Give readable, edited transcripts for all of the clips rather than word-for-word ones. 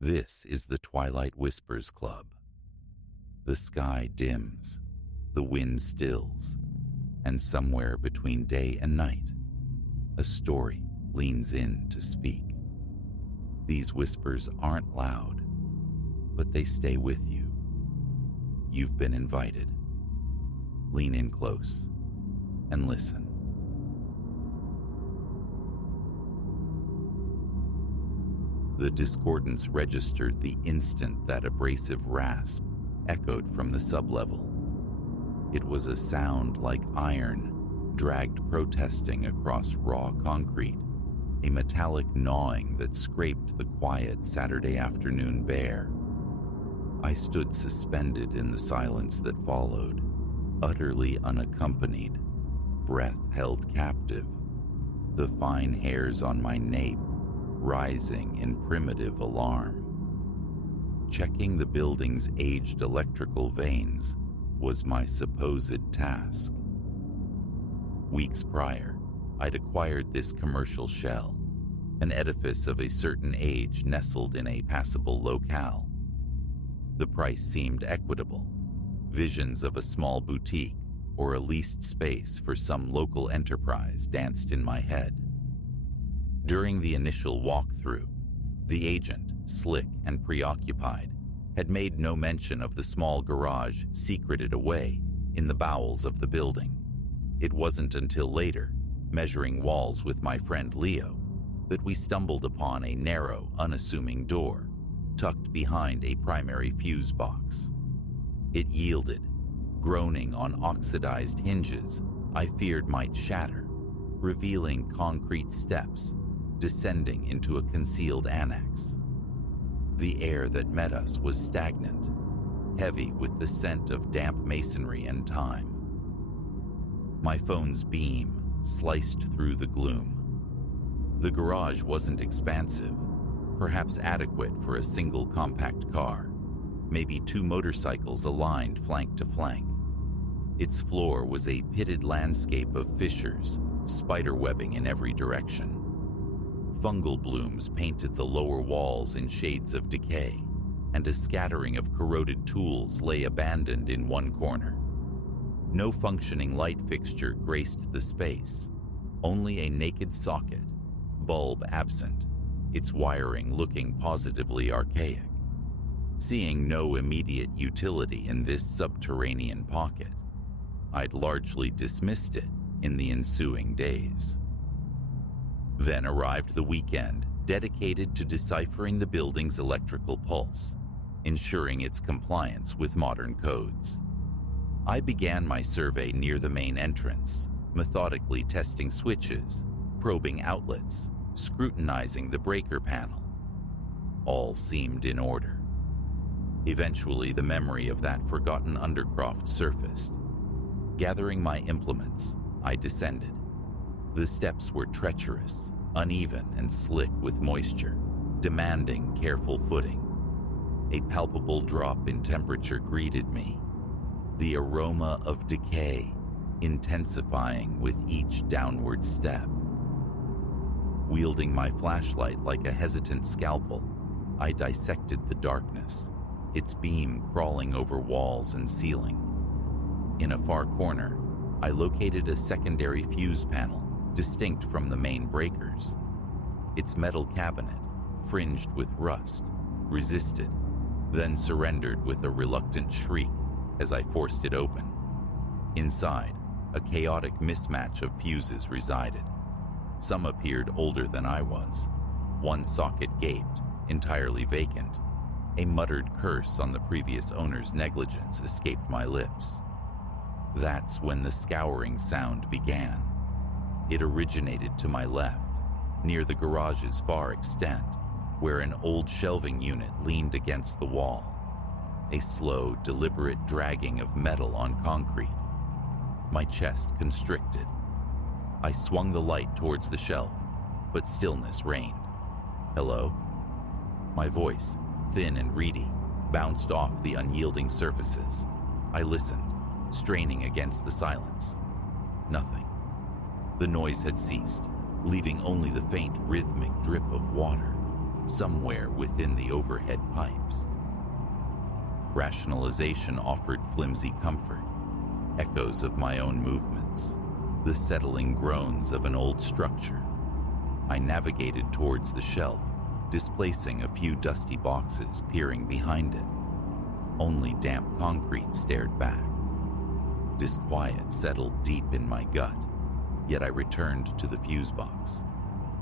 This is the Twilight Whispers Club. The sky dims, the wind stills, and somewhere between day and night, a story leans in to speak. These whispers aren't loud, but they stay with you. You've been invited. Lean in close and listen. The discordance registered the instant that abrasive rasp echoed from the sublevel. It was a sound like iron dragged protesting across raw concrete, a metallic gnawing that scraped the quiet Saturday afternoon bare. I stood suspended in the silence that followed, utterly unaccompanied, breath held captive, the fine hairs on my nape rising in primitive alarm. Checking the building's aged electrical veins was my supposed task. Weeks prior, I'd acquired this commercial shell, an edifice of a certain age nestled in a passable locale. The price seemed equitable. Visions of a small boutique or a leased space for some local enterprise danced in my head. During the initial walkthrough, the agent, slick and preoccupied, had made no mention of the small garage secreted away in the bowels of the building. It wasn't until later, measuring walls with my friend Leo, that we stumbled upon a narrow, unassuming door tucked behind a primary fuse box. It yielded, groaning on oxidized hinges I feared might shatter, revealing concrete steps descending into a concealed annex. The air that met us was stagnant, heavy with the scent of damp masonry and time. My phone's beam sliced through the gloom. The garage wasn't expansive, perhaps adequate for a single compact car, maybe two motorcycles aligned flank to flank. Its floor was a pitted landscape of fissures, spiderwebbing in every direction. Fungal blooms painted the lower walls in shades of decay, and a scattering of corroded tools lay abandoned in one corner. No functioning light fixture graced the space, only a naked socket, bulb absent, its wiring looking positively archaic. Seeing no immediate utility in this subterranean pocket, I'd largely dismissed it in the ensuing days. Then arrived the weekend dedicated to deciphering the building's electrical pulse, ensuring its compliance with modern codes. I began my survey near the main entrance, methodically testing switches, probing outlets, scrutinizing the breaker panel. All seemed in order. Eventually, the memory of that forgotten undercroft surfaced. Gathering my implements, I descended. The steps were treacherous, uneven and slick with moisture, demanding careful footing. A palpable drop in temperature greeted me, the aroma of decay intensifying with each downward step. Wielding my flashlight like a hesitant scalpel, I dissected the darkness, its beam crawling over walls and ceiling. In a far corner, I located a secondary fuse panel distinct from the main breakers. Its metal cabinet, fringed with rust, resisted, then surrendered with a reluctant shriek as I forced it open. Inside, a chaotic mismatch of fuses resided. Some appeared older than I was. One socket gaped, entirely vacant. A muttered curse on the previous owner's negligence escaped my lips. That's when the scouring sound began. It originated to my left, near the garage's far extent, where an old shelving unit leaned against the wall. A slow, deliberate dragging of metal on concrete. My chest constricted. I swung the light towards the shelf, but stillness reigned. Hello? My voice, thin and reedy, bounced off the unyielding surfaces. I listened, straining against the silence. Nothing. The noise had ceased, leaving only the faint rhythmic drip of water. somewhere within the overhead pipes. Rationalization offered flimsy comfort, echoes of my own movements, the settling groans of an old structure. I navigated towards the shelf, displacing a few dusty boxes, peering behind it. Only damp concrete stared back. Disquiet settled deep in my gut, yet I returned to the fuse box.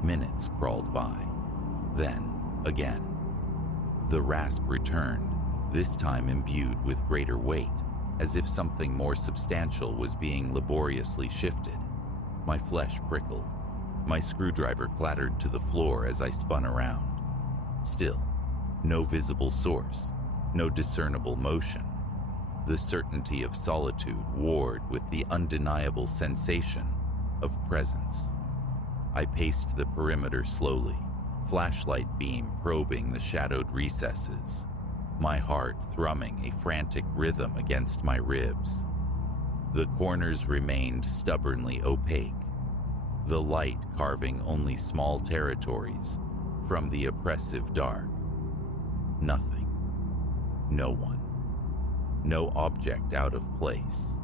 Minutes crawled by. Then, again. The rasp returned, this time imbued with greater weight, as if something more substantial was being laboriously shifted. My flesh prickled. My screwdriver clattered to the floor as I spun around. Still, no visible source, no discernible motion. The certainty of solitude warred with the undeniable sensation of presence. I paced the perimeter slowly, flashlight beam probing the shadowed recesses, my heart thrumming a frantic rhythm against my ribs. The corners remained stubbornly opaque, the light carving only small territories from the oppressive dark. Nothing. No one. No object out of place.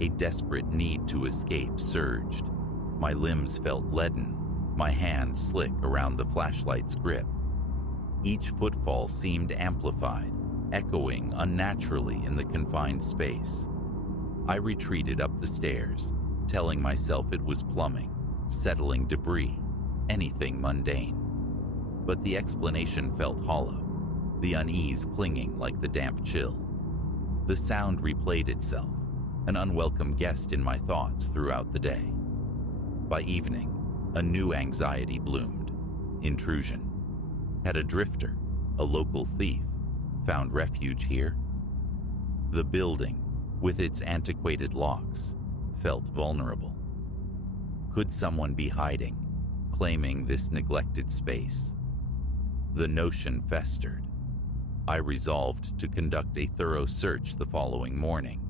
A desperate need to escape surged. My limbs felt leaden, my hand slick around the flashlight's grip. Each footfall seemed amplified, echoing unnaturally in the confined space. I retreated up the stairs, telling myself it was plumbing, settling debris, anything mundane. But the explanation felt hollow, the unease clinging like the damp chill. The sound replayed itself, an unwelcome guest in my thoughts throughout the day. By evening, a new anxiety bloomed. Intrusion. Had a drifter, a local thief, found refuge here? The building, with its antiquated locks, felt vulnerable. Could someone be hiding, claiming this neglected space? The notion festered. I resolved to conduct a thorough search the following morning.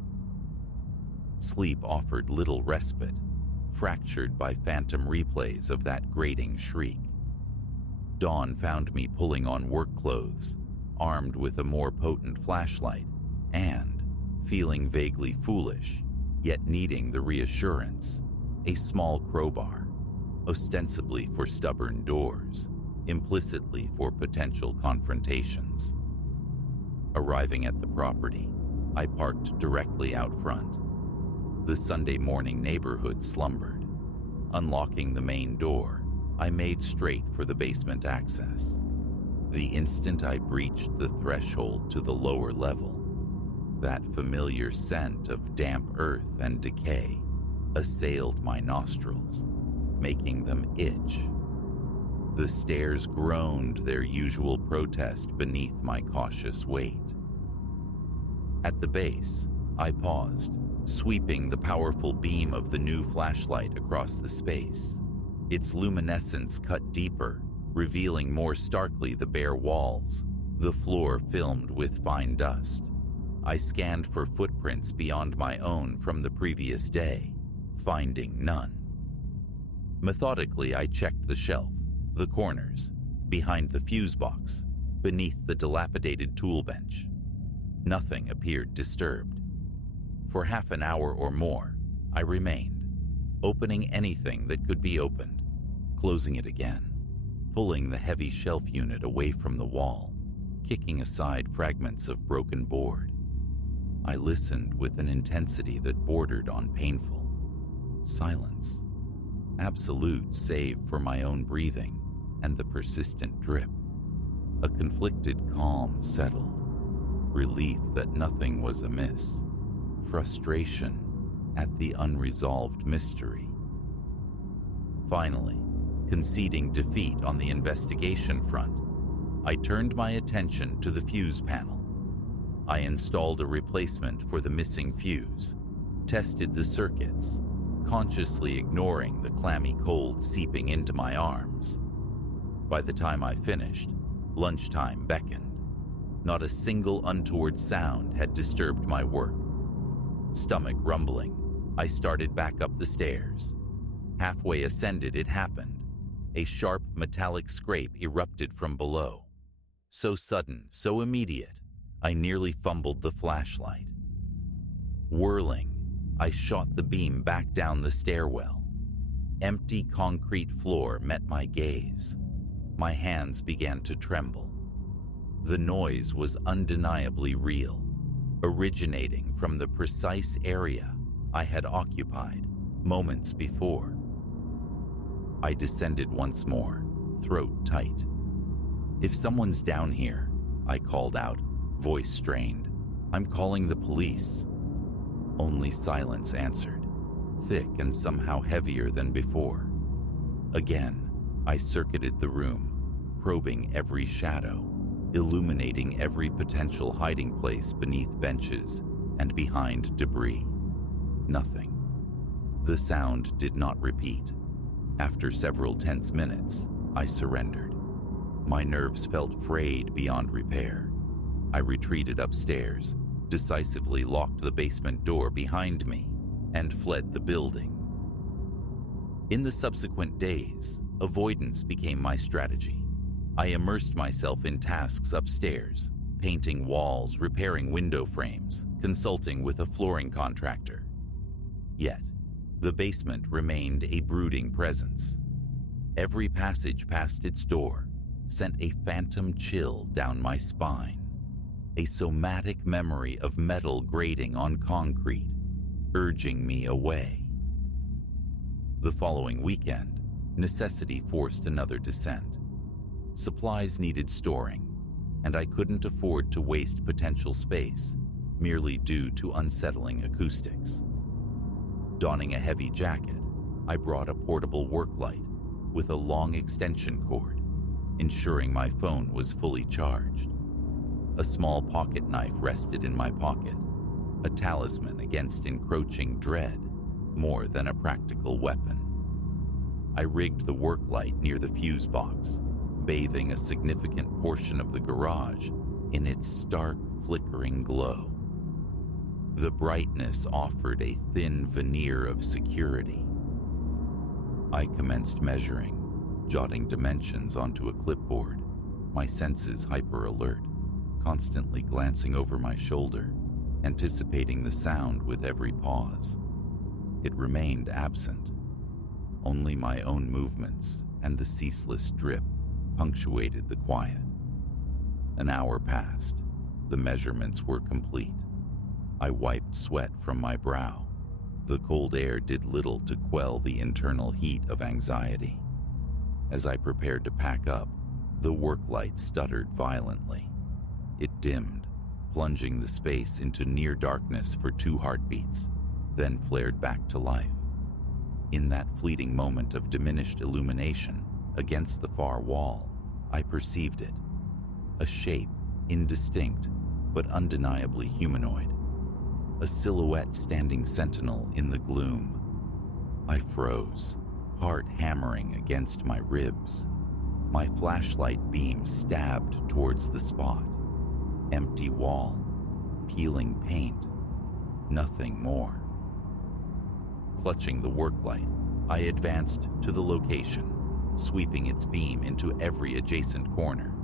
Sleep offered little respite, fractured by phantom replays of that grating shriek. Dawn found me pulling on work clothes, armed with a more potent flashlight, and, feeling vaguely foolish, yet needing the reassurance, a small crowbar, ostensibly for stubborn doors, implicitly for potential confrontations. Arriving at the property, I parked directly out front. The Sunday morning neighborhood slumbered. Unlocking the main door, I made straight for the basement access. The instant I breached the threshold to the lower level, that familiar scent of damp earth and decay assailed my nostrils, making them itch. The stairs groaned their usual protest beneath my cautious weight. At the base, I paused, sweeping the powerful beam of the new flashlight across the space. Its luminescence cut deeper, revealing more starkly the bare walls, the floor filmed with fine dust. I scanned for footprints beyond my own from the previous day, finding none. Methodically, I checked the shelf, the corners, behind the fuse box, beneath the dilapidated tool bench. Nothing appeared disturbed. For half an hour or more, I remained, opening anything that could be opened, closing it again, pulling the heavy shelf unit away from the wall, kicking aside fragments of broken board. I listened with an intensity that bordered on painful. Silence. Absolute save for my own breathing and the persistent drip. A conflicted calm settled. Relief that nothing was amiss. Frustration at the unresolved mystery. Finally, conceding defeat on the investigation front, I turned my attention to the fuse panel. I installed a replacement for the missing fuse, tested the circuits, consciously ignoring the clammy cold seeping into my arms. By the time I finished, lunchtime beckoned. Not a single untoward sound had disturbed my work. Stomach rumbling, I started back up the stairs. Halfway ascended, it happened. A sharp metallic scrape erupted from below. So sudden, so immediate, I nearly fumbled the flashlight. Whirling, I shot the beam back down the stairwell. Empty concrete floor met my gaze. My hands began to tremble. The noise was undeniably real, originating from the precise area I had occupied moments before. I descended once more, throat tight. "If someone's down here," I called out, voice strained. "I'm calling the police." Only silence answered, thick and somehow heavier than before. Again, I circuited the room, probing every shadow, illuminating every potential hiding place beneath benches and behind debris. Nothing. The sound did not repeat. After several tense minutes, I surrendered. My nerves felt frayed beyond repair. I retreated upstairs, decisively locked the basement door behind me, and fled the building. In the subsequent days, avoidance became my strategy. I immersed myself in tasks upstairs, painting walls, repairing window frames, consulting with a flooring contractor. Yet, the basement remained a brooding presence. Every passage past its door sent a phantom chill down my spine, a somatic memory of metal grating on concrete, urging me away. The following weekend, necessity forced another descent. Supplies needed storing, and I couldn't afford to waste potential space merely due to unsettling acoustics. Donning a heavy jacket, I brought a portable work light with a long extension cord, ensuring my phone was fully charged. A small pocket knife rested in my pocket, a talisman against encroaching dread more than a practical weapon. I rigged the work light near the fuse box, bathing a significant portion of the garage in its stark, flickering glow. The brightness offered a thin veneer of security. I commenced measuring, jotting dimensions onto a clipboard, my senses hyper-alert, constantly glancing over my shoulder, anticipating the sound with every pause. It remained absent. Only my own movements and the ceaseless drip punctuated the quiet. An hour passed. The measurements were complete. I wiped sweat from my brow. The cold air did little to quell the internal heat of anxiety. As I prepared to pack up, the work light stuttered violently. It dimmed, plunging the space into near darkness for 2 heartbeats, then flared back to life. In that fleeting moment of diminished illumination against the far wall, I perceived it. A shape, indistinct but undeniably humanoid. A silhouette standing sentinel in the gloom. I froze, heart hammering against my ribs. My flashlight beam stabbed towards the spot. Empty wall, peeling paint, nothing more. Clutching the work light, I advanced to the location, sweeping its beam into every adjacent corner.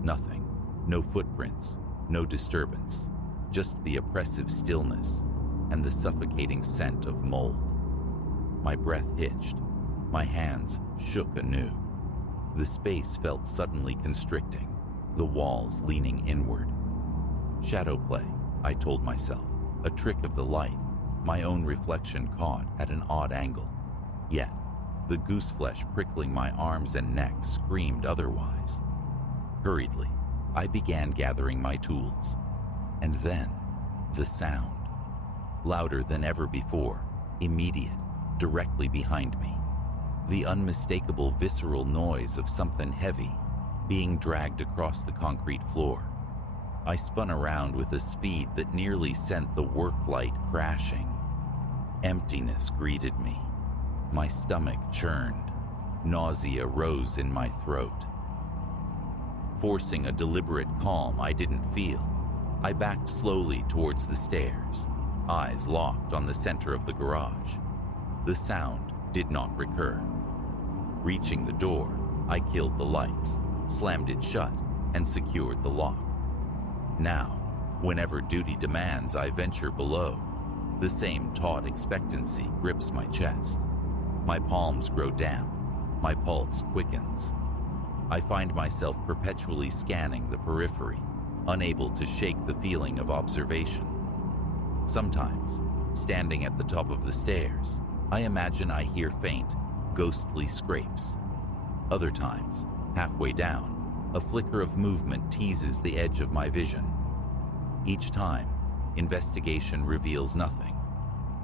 Nothing, no footprints, no disturbance, just the oppressive stillness and the suffocating scent of mold. My breath hitched, my hands shook anew. The space felt suddenly constricting, the walls leaning inward. Shadow play, I told myself, a trick of the light, my own reflection caught at an odd angle. Yet, the gooseflesh prickling my arms and neck screamed otherwise. Hurriedly, I began gathering my tools. And then, the sound. Louder than ever before, immediate, directly behind me. The unmistakable visceral noise of something heavy being dragged across the concrete floor. I spun around with a speed that nearly sent the work light crashing. Emptiness greeted me. My stomach churned. Nausea rose in my throat. Forcing a deliberate calm I didn't feel, I backed slowly towards the stairs, eyes locked on the center of the garage. The sound did not recur. Reaching the door, I killed the lights, slammed it shut, and secured the lock. Now, whenever duty demands I venture below, the same taut expectancy grips my chest. My palms grow damp, my pulse quickens. I find myself perpetually scanning the periphery, unable to shake the feeling of observation. Sometimes, standing at the top of the stairs, I imagine I hear faint, ghostly scrapes. Other times, halfway down, a flicker of movement teases the edge of my vision. Each time, investigation reveals nothing.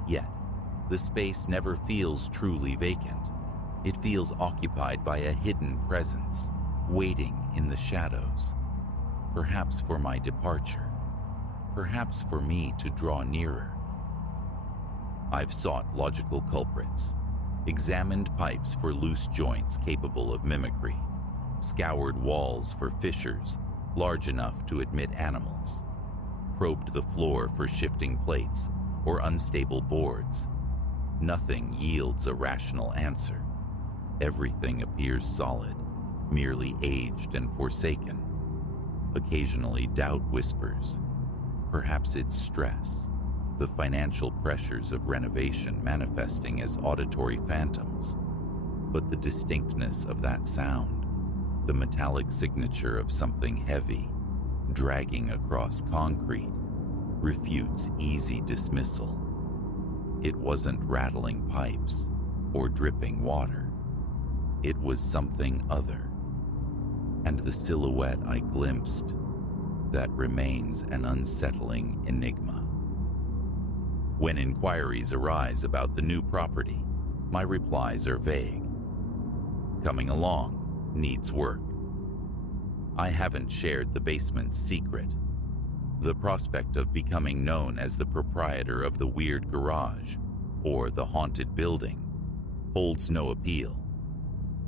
Yet, the space never feels truly vacant. It feels occupied by a hidden presence, waiting in the shadows. Perhaps for my departure. Perhaps for me to draw nearer. I've sought logical culprits, examined pipes for loose joints capable of mimicry, scoured walls for fissures large enough to admit animals, probed the floor for shifting plates or unstable boards. Nothing yields a rational answer. Everything appears solid, merely aged and forsaken. Occasionally doubt whispers. Perhaps it's stress, the financial pressures of renovation manifesting as auditory phantoms. But the distinctness of that sound, the metallic signature of something heavy, dragging across concrete, refutes easy dismissal. It wasn't rattling pipes or dripping water. It was something other. And the silhouette I glimpsed, that remains an unsettling enigma. When inquiries arise about the new property, my replies are vague. Coming along, needs work. I haven't shared the basement's secret. The prospect of becoming known as the proprietor of the weird garage or the haunted building holds no appeal.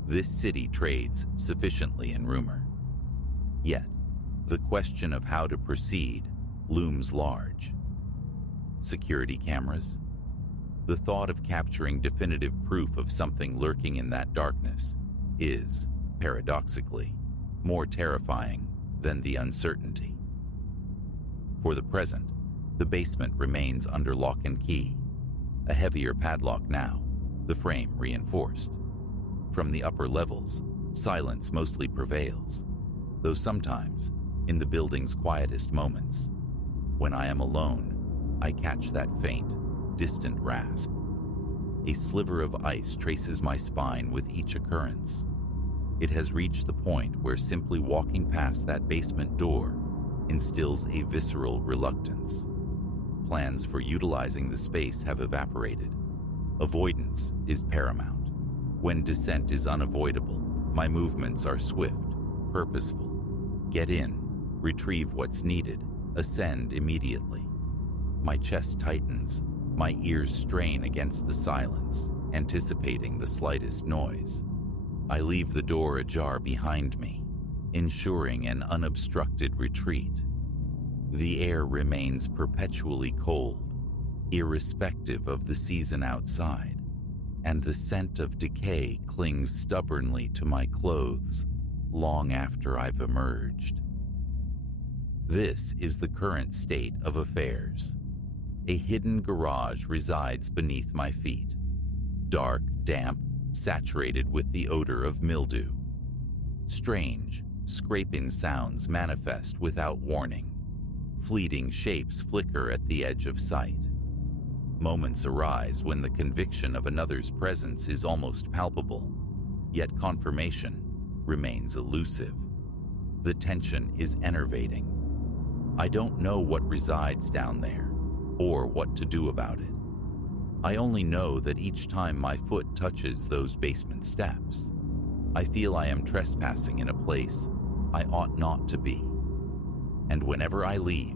This city trades sufficiently in rumor. Yet, the question of how to proceed looms large. Security cameras? The thought of capturing definitive proof of something lurking in that darkness is, paradoxically, more terrifying than the uncertainty. For the present, the basement remains under lock and key, a heavier padlock now, the frame reinforced. From the upper levels, silence mostly prevails, though sometimes, in the building's quietest moments, when I am alone, I catch that faint, distant rasp. A sliver of ice traces my spine with each occurrence. It has reached the point where simply walking past that basement door instills a visceral reluctance. Plans for utilizing the space have evaporated. Avoidance is paramount. When descent is unavoidable, my movements are swift, purposeful. Get in, retrieve what's needed, ascend immediately. My chest tightens, my ears strain against the silence, anticipating the slightest noise. I leave the door ajar behind me, ensuring an unobstructed retreat. The air remains perpetually cold, irrespective of the season outside, and the scent of decay clings stubbornly to my clothes long after I've emerged. This is the current state of affairs. A hidden garage resides beneath my feet, dark, damp, saturated with the odor of mildew. Strange, scraping sounds manifest without warning. Fleeting shapes flicker at the edge of sight. Moments arise when the conviction of another's presence is almost palpable, yet confirmation remains elusive. The tension is enervating. I don't know what resides down there, or what to do about it. I only know that each time my foot touches those basement steps, I feel I am trespassing in a place I ought not to be. And whenever I leave,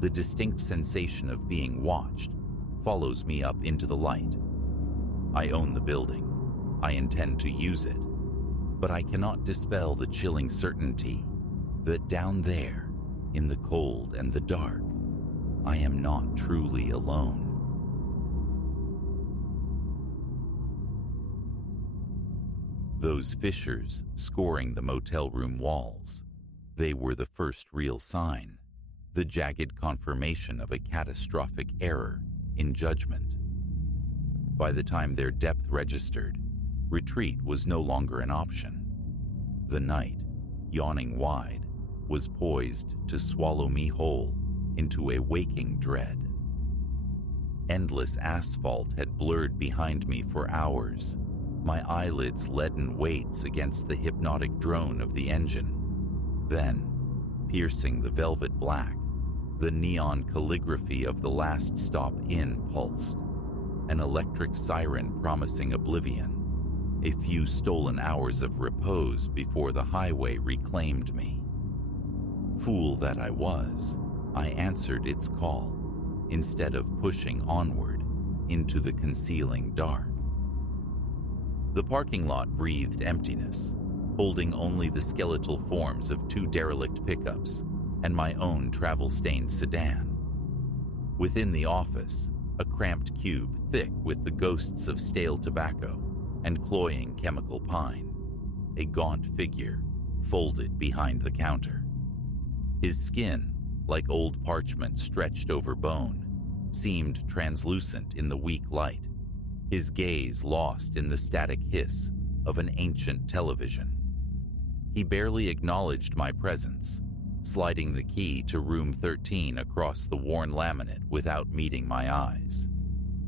the distinct sensation of being watched follows me up into the light. I own the building. I intend to use it. But I cannot dispel the chilling certainty that down there, in the cold and the dark, I am not truly alone. Those fissures scoring the motel room walls, they were the first real sign, the jagged confirmation of a catastrophic error in judgment. By the time their depth registered, retreat was no longer an option. The night, yawning wide, was poised to swallow me whole into a waking dread. Endless asphalt had blurred behind me for hours, my eyelids leaden weights against the hypnotic drone of the engine. Then, piercing the velvet black, the neon calligraphy of the last stop inn pulsed, an electric siren promising oblivion, a few stolen hours of repose before the highway reclaimed me. Fool that I was, I answered its call, instead of pushing onward into the concealing dark. The parking lot breathed emptiness, holding only the skeletal forms of 2 derelict pickups and my own travel-stained sedan. Within the office, a cramped cube thick with the ghosts of stale tobacco and cloying chemical pine, a gaunt figure folded behind the counter. His skin, like old parchment stretched over bone, seemed translucent in the weak light, his gaze lost in the static hiss of an ancient television. He barely acknowledged my presence, sliding the key to room 13 across the worn laminate without meeting my eyes.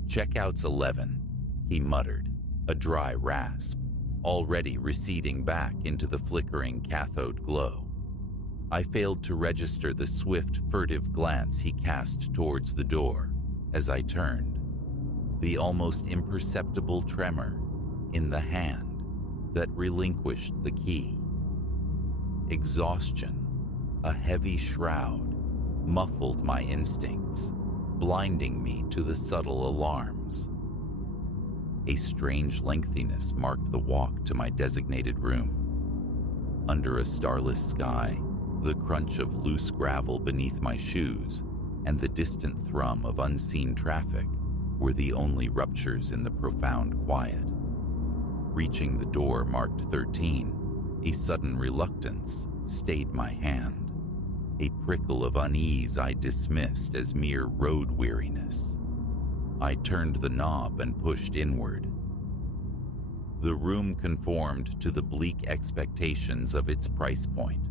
"Checkout's 11, he muttered, a dry rasp, already receding back into the flickering cathode glow. I failed to register the swift, furtive glance he cast towards the door as I turned, the almost imperceptible tremor in the hand that relinquished the key. Exhaustion, a heavy shroud, muffled my instincts, blinding me to the subtle alarms. A strange lengthiness marked the walk to my designated room. Under a starless sky, the crunch of loose gravel beneath my shoes and the distant thrum of unseen traffic were the only ruptures in the profound quiet. Reaching the door marked 13, a sudden reluctance stayed my hand. A prickle of unease I dismissed as mere road weariness. I turned the knob and pushed inward. The room conformed to the bleak expectations of its price point,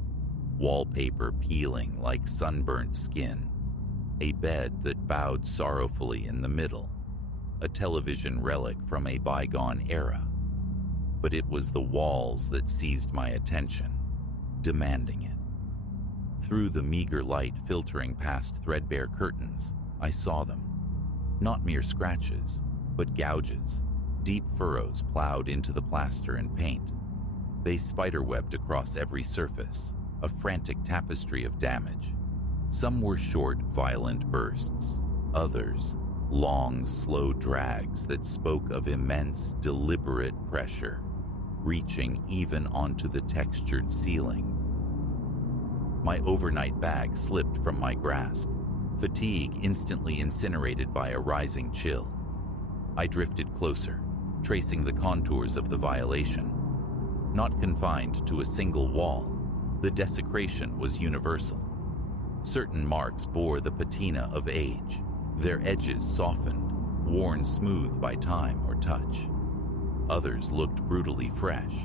wallpaper peeling like sunburnt skin, a bed that bowed sorrowfully in the middle, a television relic from a bygone era. But it was the walls that seized my attention, demanding it. Through the meager light filtering past threadbare curtains, I saw them. Not mere scratches, but gouges, deep furrows plowed into the plaster and paint. They spiderwebbed across every surface, a frantic tapestry of damage. Some were short, violent bursts, others, long, slow drags that spoke of immense, deliberate pressure, reaching even onto the textured ceiling. My overnight bag slipped from my grasp, fatigue instantly incinerated by a rising chill. I drifted closer, tracing the contours of the violation. Not confined to a single wall, the desecration was universal. Certain marks bore the patina of age, their edges softened, worn smooth by time or touch. Others looked brutally fresh,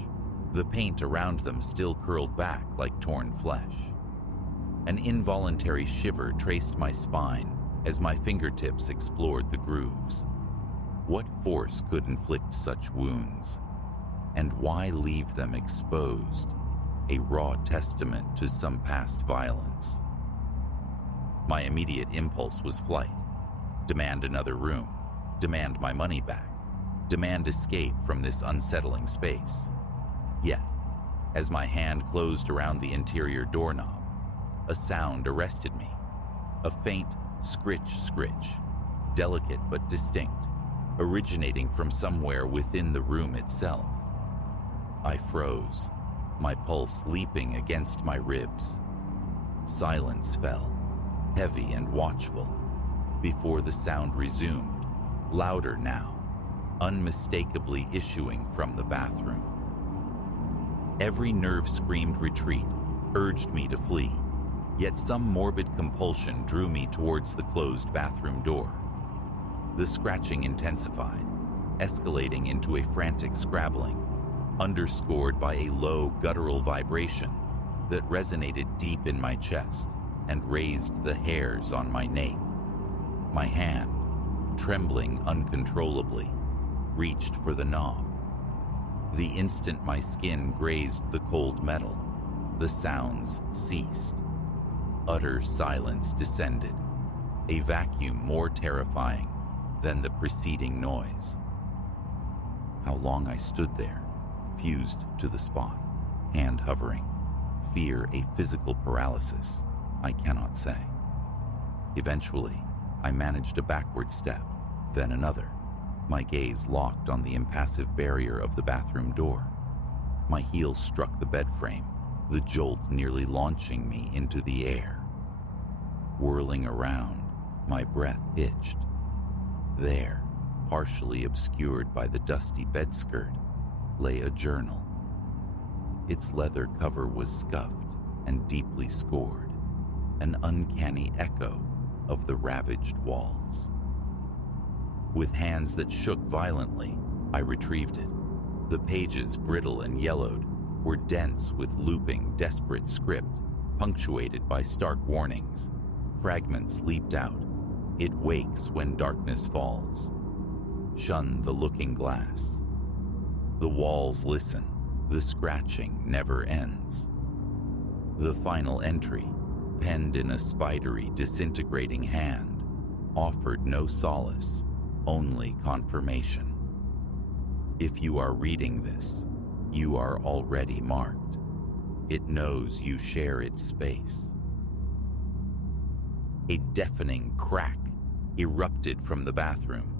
the paint around them still curled back like torn flesh. An involuntary shiver traced my spine as my fingertips explored the grooves. What force could inflict such wounds? And why leave them exposed, a raw testament to some past violence? My immediate impulse was flight. Demand another room, demand my money back, demand escape from this unsettling space. Yet, as my hand closed around the interior doorknob, a sound arrested me. A faint scritch, delicate but distinct, originating from somewhere within the room itself. I froze, my pulse leaping against my ribs. Silence fell, heavy and watchful, before the sound resumed, louder now, unmistakably issuing from the bathroom. Every nerve screamed retreat, urged me to flee, yet some morbid compulsion drew me towards the closed bathroom door. The scratching intensified, escalating into a frantic scrabbling, underscored by a low guttural vibration that resonated deep in my chest and raised the hairs on my nape. My hand, trembling uncontrollably, reached for the knob. The instant my skin grazed the cold metal, the sounds ceased. Utter silence descended, a vacuum more terrifying than the preceding noise. How long I stood there, fused to the spot, hand hovering, fear a physical paralysis, I cannot say. Eventually, I managed a backward step, then another, my gaze locked on the impassive barrier of the bathroom door. My heel struck the bed frame, the jolt nearly launching me into the air. Whirling around, my breath hitched. There, partially obscured by the dusty bedskirt, lay a journal. Its leather cover was scuffed and deeply scored, an uncanny echo of the ravaged walls. With hands that shook violently, I retrieved it. The pages, brittle and yellowed, were dense with looping, desperate script, punctuated by stark warnings. Fragments leaped out. It wakes when darkness falls. Shun the looking glass. The walls listen. The scratching never ends. The final entry, penned in a spidery, disintegrating hand, offered no solace, only confirmation. If you are reading this, you are already marked. It knows you share its space. A deafening crack erupted from the bathroom,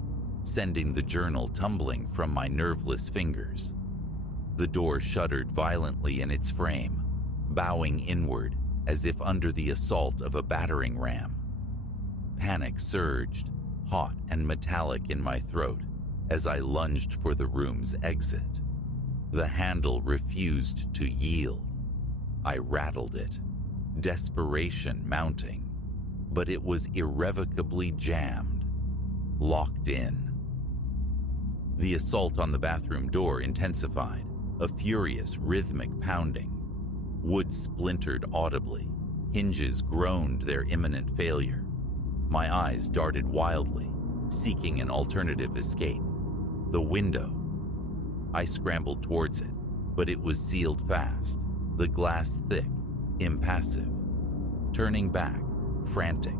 sending the journal tumbling from my nerveless fingers. The door shuddered violently in its frame, bowing inward as if under the assault of a battering ram. Panic surged, hot and metallic in my throat, as I lunged for the room's exit. The handle refused to yield. I rattled it, desperation mounting, but it was irrevocably jammed, locked in. The assault on the bathroom door intensified, a furious, rhythmic pounding. Wood splintered audibly, hinges groaned their imminent failure. My eyes darted wildly, seeking an alternative escape. The window. I scrambled towards it, but it was sealed fast, the glass thick, impassive. Turning back, frantic,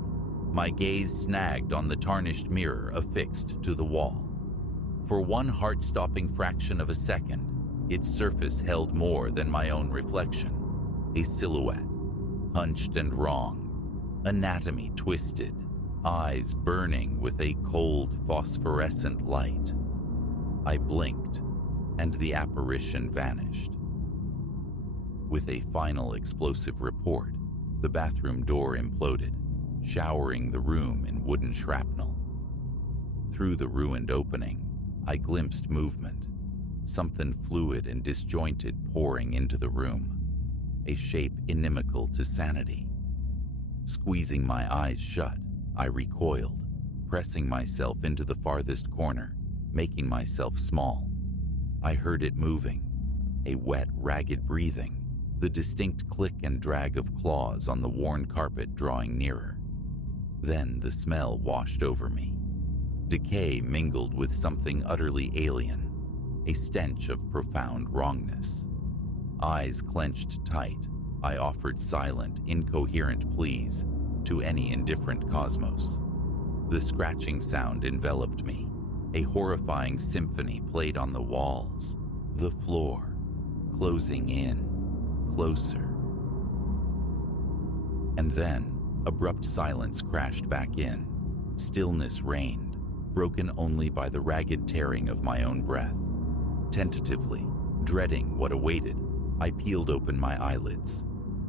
my gaze snagged on the tarnished mirror affixed to the wall. For one heart-stopping fraction of a second, its surface held more than my own reflection. A silhouette, hunched and wrong, anatomy twisted, eyes burning with a cold phosphorescent light. I blinked, and the apparition vanished. With a final explosive report, the bathroom door imploded, showering the room in wooden shrapnel. Through the ruined opening, I glimpsed movement, something fluid and disjointed pouring into the room, a shape inimical to sanity. Squeezing my eyes shut, I recoiled, pressing myself into the farthest corner, making myself small. I heard it moving, a wet, ragged breathing, the distinct click and drag of claws on the worn carpet drawing nearer. Then the smell washed over me. Decay mingled with something utterly alien, a stench of profound wrongness. Eyes clenched tight, I offered silent, incoherent pleas to any indifferent cosmos. The scratching sound enveloped me, a horrifying symphony played on the walls, the floor, closing in, closer. And then, abrupt silence crashed back in. Stillness reigned, broken only by the ragged tearing of my own breath. Tentatively, dreading what awaited, I peeled open my eyelids.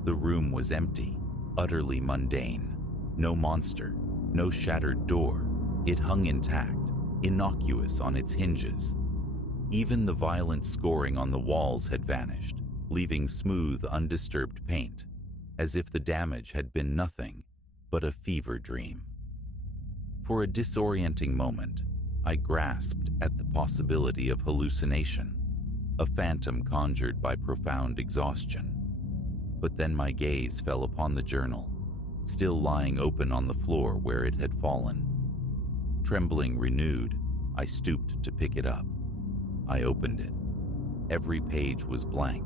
The room was empty, utterly mundane. No monster, no shattered door. It hung intact, innocuous on its hinges. Even the violent scoring on the walls had vanished, leaving smooth, undisturbed paint, as if the damage had been nothing but a fever dream. For a disorienting moment, I grasped at the possibility of hallucination, a phantom conjured by profound exhaustion. But then my gaze fell upon the journal, still lying open on the floor where it had fallen. Trembling renewed, I stooped to pick it up. I opened it. Every page was blank,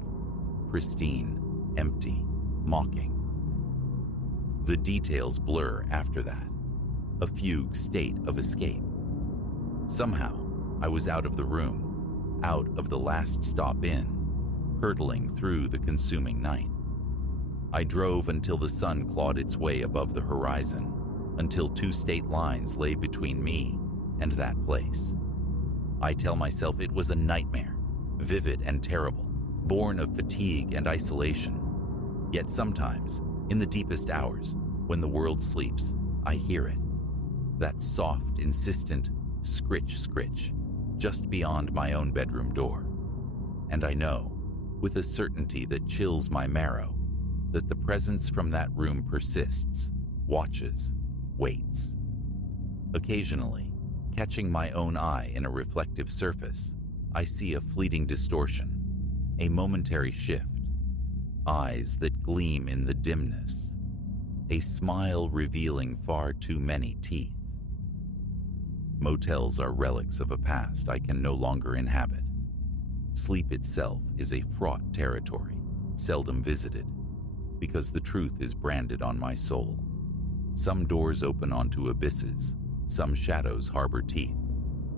pristine, empty, mocking. The details blur after that, a fugue state of escape. Somehow, I was out of the room, out of the last stop inn, hurtling through the consuming night. I drove until the sun clawed its way above the horizon, until 2 state lines lay between me and that place. I tell myself it was a nightmare, vivid and terrible, born of fatigue and isolation. Yet sometimes, in the deepest hours, when the world sleeps, I hear it. That soft, insistent scritch, just beyond my own bedroom door. And I know, with a certainty that chills my marrow, that the presence from that room persists, watches, waits. Occasionally, catching my own eye in a reflective surface, I see a fleeting distortion, a momentary shift, eyes that gleam in the dimness, a smile revealing far too many teeth. Motels are relics of a past I can no longer inhabit. Sleep itself is a fraught territory, seldom visited, because the truth is branded on my soul. Some doors open onto abysses, some shadows harbor teeth,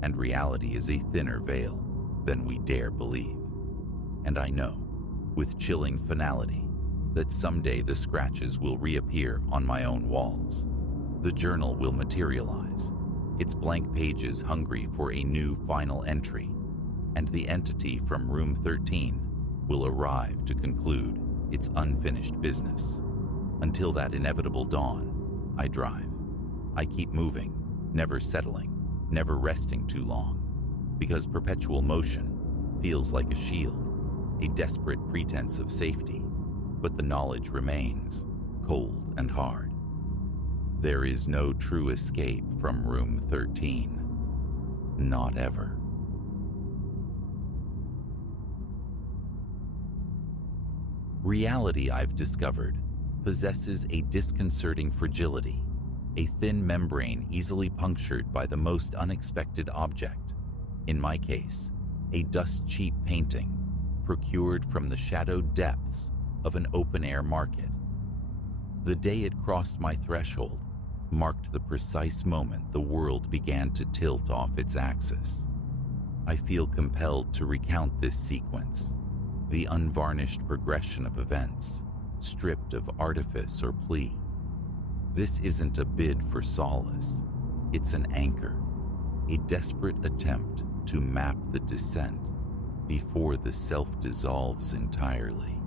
and reality is a thinner veil than we dare believe. And I know, with chilling finality, that someday the scratches will reappear on my own walls. The journal will materialize, its blank pages hungry for a new final entry, and the entity from room 13 will arrive to conclude its unfinished business. Until that inevitable dawn, I drive. I keep moving, never settling, never resting too long, because perpetual motion feels like a shield, a desperate pretense of safety, but the knowledge remains, cold and hard. There is no true escape from room 13. Not ever. Reality, I've discovered, possesses a disconcerting fragility, a thin membrane easily punctured by the most unexpected object. In my case, a dust-cheap painting procured from the shadowed depths of an open-air market. The day it crossed my threshold marked the precise moment the world began to tilt off its axis. I feel compelled to recount this sequence, the unvarnished progression of events, stripped of artifice or plea. This isn't a bid for solace, it's an anchor, a desperate attempt to map the descent before the self dissolves entirely.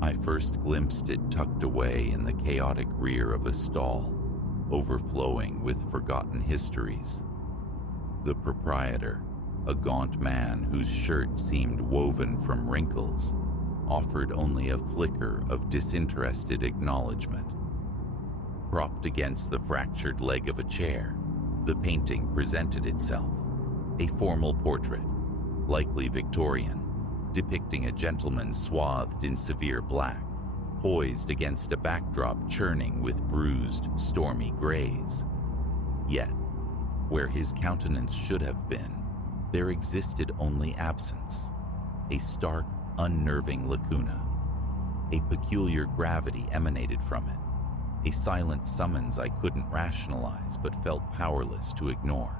I first glimpsed it tucked away in the chaotic rear of a stall, overflowing with forgotten histories. The proprietor, a gaunt man whose shirt seemed woven from wrinkles, offered only a flicker of disinterested acknowledgement. Propped against the fractured leg of a chair, the painting presented itself, a formal portrait, likely Victorian, depicting a gentleman swathed in severe black, poised against a backdrop churning with bruised, stormy grays. Yet, where his countenance should have been, there existed only absence, a stark, unnerving lacuna. A peculiar gravity emanated from it, a silent summons I couldn't rationalize but felt powerless to ignore.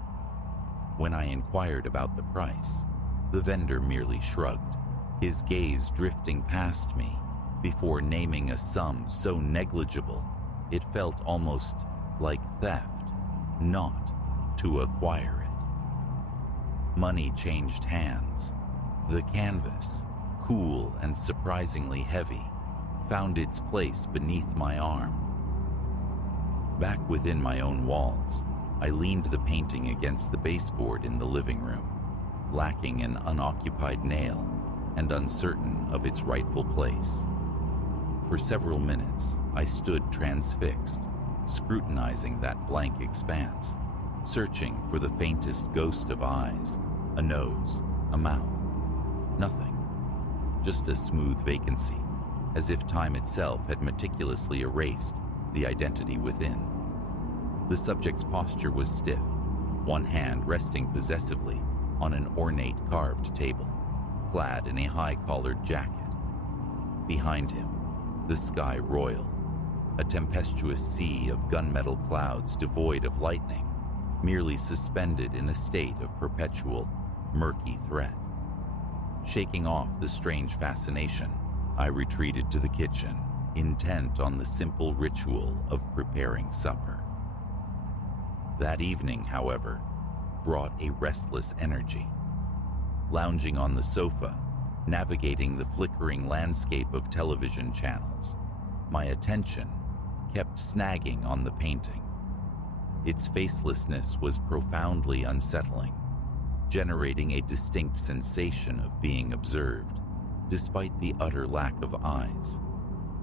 When I inquired about the price, the vendor merely shrugged, his gaze drifting past me before naming a sum so negligible it felt almost like theft, not to acquire it. Money changed hands. The canvas, cool and surprisingly heavy, found its place beneath my arm. Back within my own walls, I leaned the painting against the baseboard in the living room, lacking an unoccupied nail, and uncertain of its rightful place. For several minutes, I stood transfixed, scrutinizing that blank expanse, searching for the faintest ghost of eyes, a nose, a mouth. Nothing. Just a smooth vacancy, as if time itself had meticulously erased the identity within. The subject's posture was stiff, one hand resting possessively on an ornate carved table, clad in a high-collared jacket. Behind him, the sky roiled, a tempestuous sea of gunmetal clouds devoid of lightning, merely suspended in a state of perpetual, murky threat. Shaking off the strange fascination, I retreated to the kitchen, intent on the simple ritual of preparing supper. That evening, however, brought a restless energy. Lounging on the sofa, navigating the flickering landscape of television channels, my attention kept snagging on the painting. Its facelessness was profoundly unsettling, generating a distinct sensation of being observed, despite the utter lack of eyes.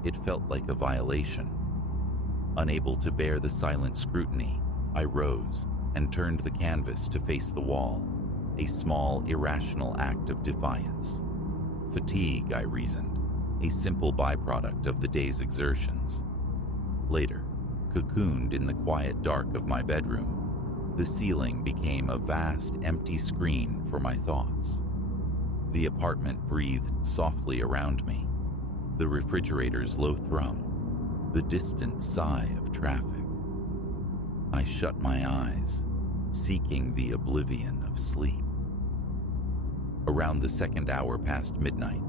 It felt like a violation. Unable to bear the silent scrutiny, I rose and turned the canvas to face the wall, a small, irrational act of defiance. Fatigue, I reasoned, a simple byproduct of the day's exertions. Later, cocooned in the quiet dark of my bedroom, the ceiling became a vast, empty screen for my thoughts. The apartment breathed softly around me, the refrigerator's low thrum, the distant sigh of traffic. I shut my eyes, seeking the oblivion of sleep. Around the second hour past midnight,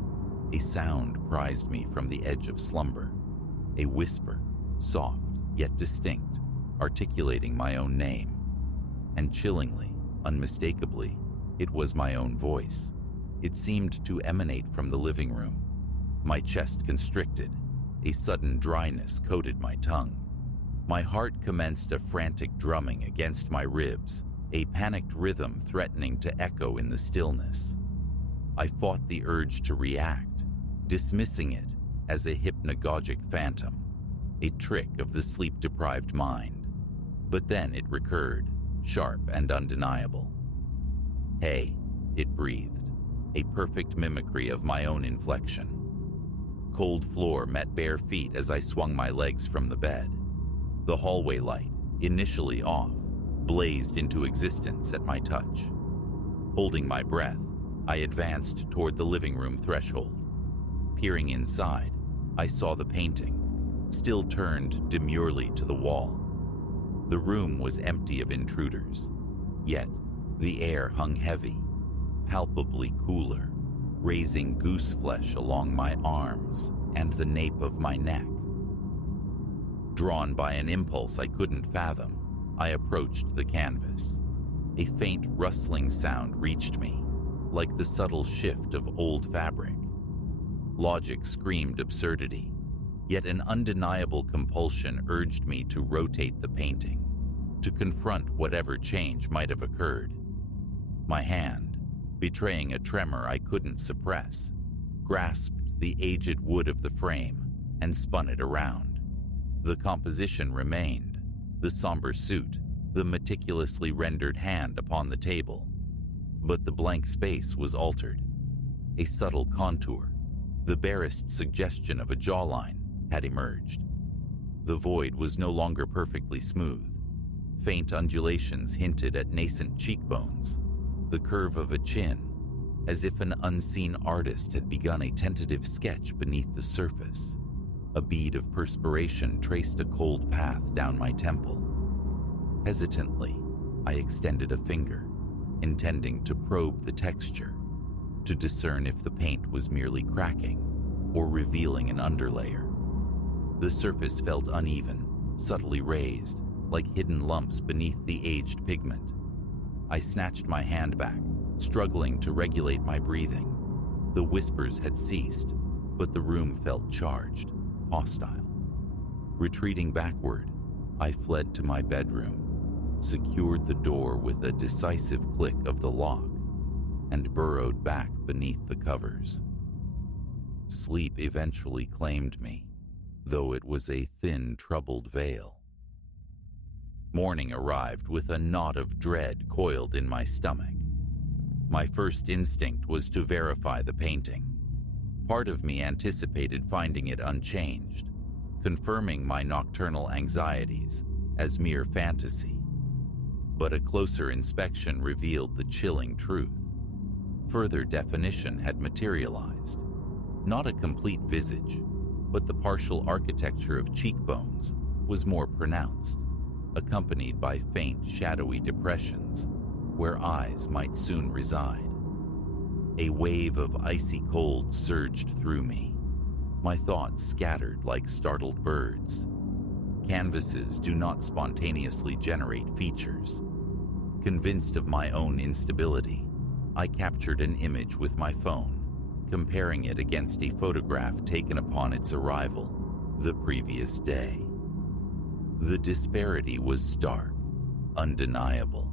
a sound prized me from the edge of slumber, a whisper, soft yet distinct, articulating my own name. And chillingly, unmistakably, it was my own voice. It seemed to emanate from the living room. My chest constricted, a sudden dryness coated my tongue. My heart commenced a frantic drumming against my ribs, a panicked rhythm threatening to echo in the stillness. I fought the urge to react, dismissing it as a hypnagogic phantom, a trick of the sleep-deprived mind. But then it recurred, sharp and undeniable. "Hey," it breathed, a perfect mimicry of my own inflection. Cold floor met bare feet as I swung my legs from the bed. The hallway light, initially off, blazed into existence at my touch. Holding my breath, I advanced toward the living room threshold. Peering inside, I saw the painting, still turned demurely to the wall. The room was empty of intruders, yet the air hung heavy, palpably cooler, raising goose flesh along my arms and the nape of my neck. Drawn by an impulse I couldn't fathom, I approached the canvas. A faint rustling sound reached me, like the subtle shift of old fabric. Logic screamed absurdity, yet an undeniable compulsion urged me to rotate the painting, to confront whatever change might have occurred. My hand, betraying a tremor I couldn't suppress, grasped the aged wood of the frame and spun it around. The composition remained, the somber suit, the meticulously rendered hand upon the table. But the blank space was altered. A subtle contour, the barest suggestion of a jawline, had emerged. The void was no longer perfectly smooth. Faint undulations hinted at nascent cheekbones, the curve of a chin, as if an unseen artist had begun a tentative sketch beneath the surface. A bead of perspiration traced a cold path down my temple. Hesitantly, I extended a finger, intending to probe the texture, to discern if the paint was merely cracking or revealing an underlayer. The surface felt uneven, subtly raised, like hidden lumps beneath the aged pigment. I snatched my hand back, struggling to regulate my breathing. The whispers had ceased, but the room felt charged, hostile. Retreating backward, I fled to my bedroom, secured the door with a decisive click of the lock, and burrowed back beneath the covers. sleep eventually claimed me, though it was a thin, troubled veil. Morning arrived with a knot of dread coiled in my stomach. My first instinct was to verify the painting. Part of me anticipated finding it unchanged, confirming my nocturnal anxieties as mere fantasy. But a closer inspection revealed the chilling truth. Further definition had materialized. Not a complete visage, but the partial architecture of cheekbones was more pronounced, accompanied by faint, shadowy depressions where eyes might soon reside. A wave of icy cold surged through me. My thoughts scattered like startled birds. Canvases do not spontaneously generate features. Convinced of my own instability, I captured an image with my phone, comparing it against a photograph taken upon its arrival the previous day. The disparity was stark, undeniable.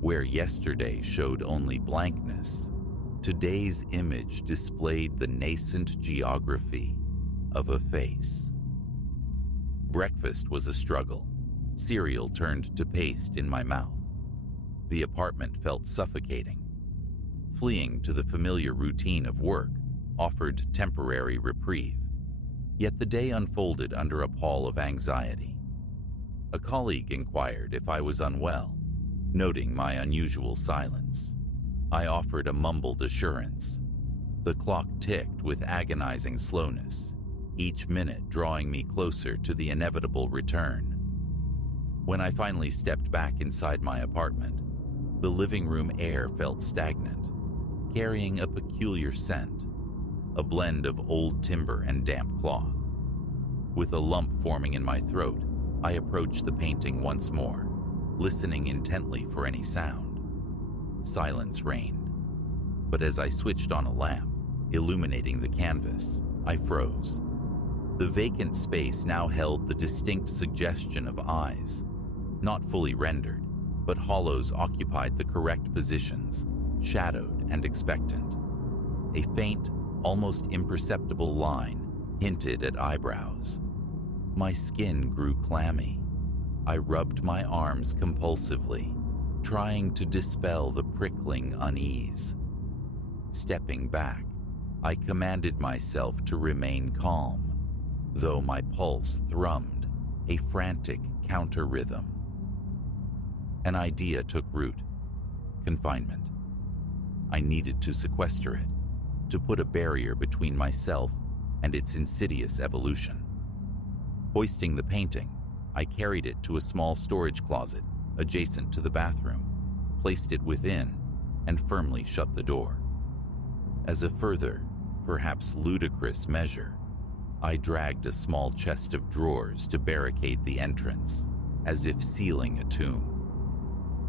Where yesterday showed only blankness, today's image displayed the nascent geography of a face. Breakfast was a struggle. Cereal turned to paste in my mouth. The apartment felt suffocating. Fleeing to the familiar routine of work offered temporary reprieve. Yet the day unfolded under a pall of anxiety. A colleague inquired if I was unwell, noting my unusual silence. I offered a mumbled assurance. The clock ticked with agonizing slowness, each minute drawing me closer to the inevitable return. When I finally stepped back inside my apartment, the living room air felt stagnant, carrying a peculiar scent, a blend of old timber and damp cloth. With a lump forming in my throat, I approached the painting once more, listening intently for any sound. Silence reigned, but as I switched on a lamp, illuminating the canvas, I froze. The vacant space now held the distinct suggestion of eyes, not fully rendered, but hollows occupied the correct positions, shadowed and expectant. A faint, almost imperceptible line hinted at eyebrows. My skin grew clammy. I rubbed my arms compulsively, trying to dispel the prickling unease. Stepping back, I commanded myself to remain calm, though my pulse thrummed, a frantic counter-rhythm. An idea took root: confinement. I needed to sequester it, to put a barrier between myself and its insidious evolution. Hoisting the painting, I carried it to a small storage closet adjacent to the bathroom, placed it within, and firmly shut the door. As a further, perhaps ludicrous measure, I dragged a small chest of drawers to barricade the entrance, as if sealing a tomb.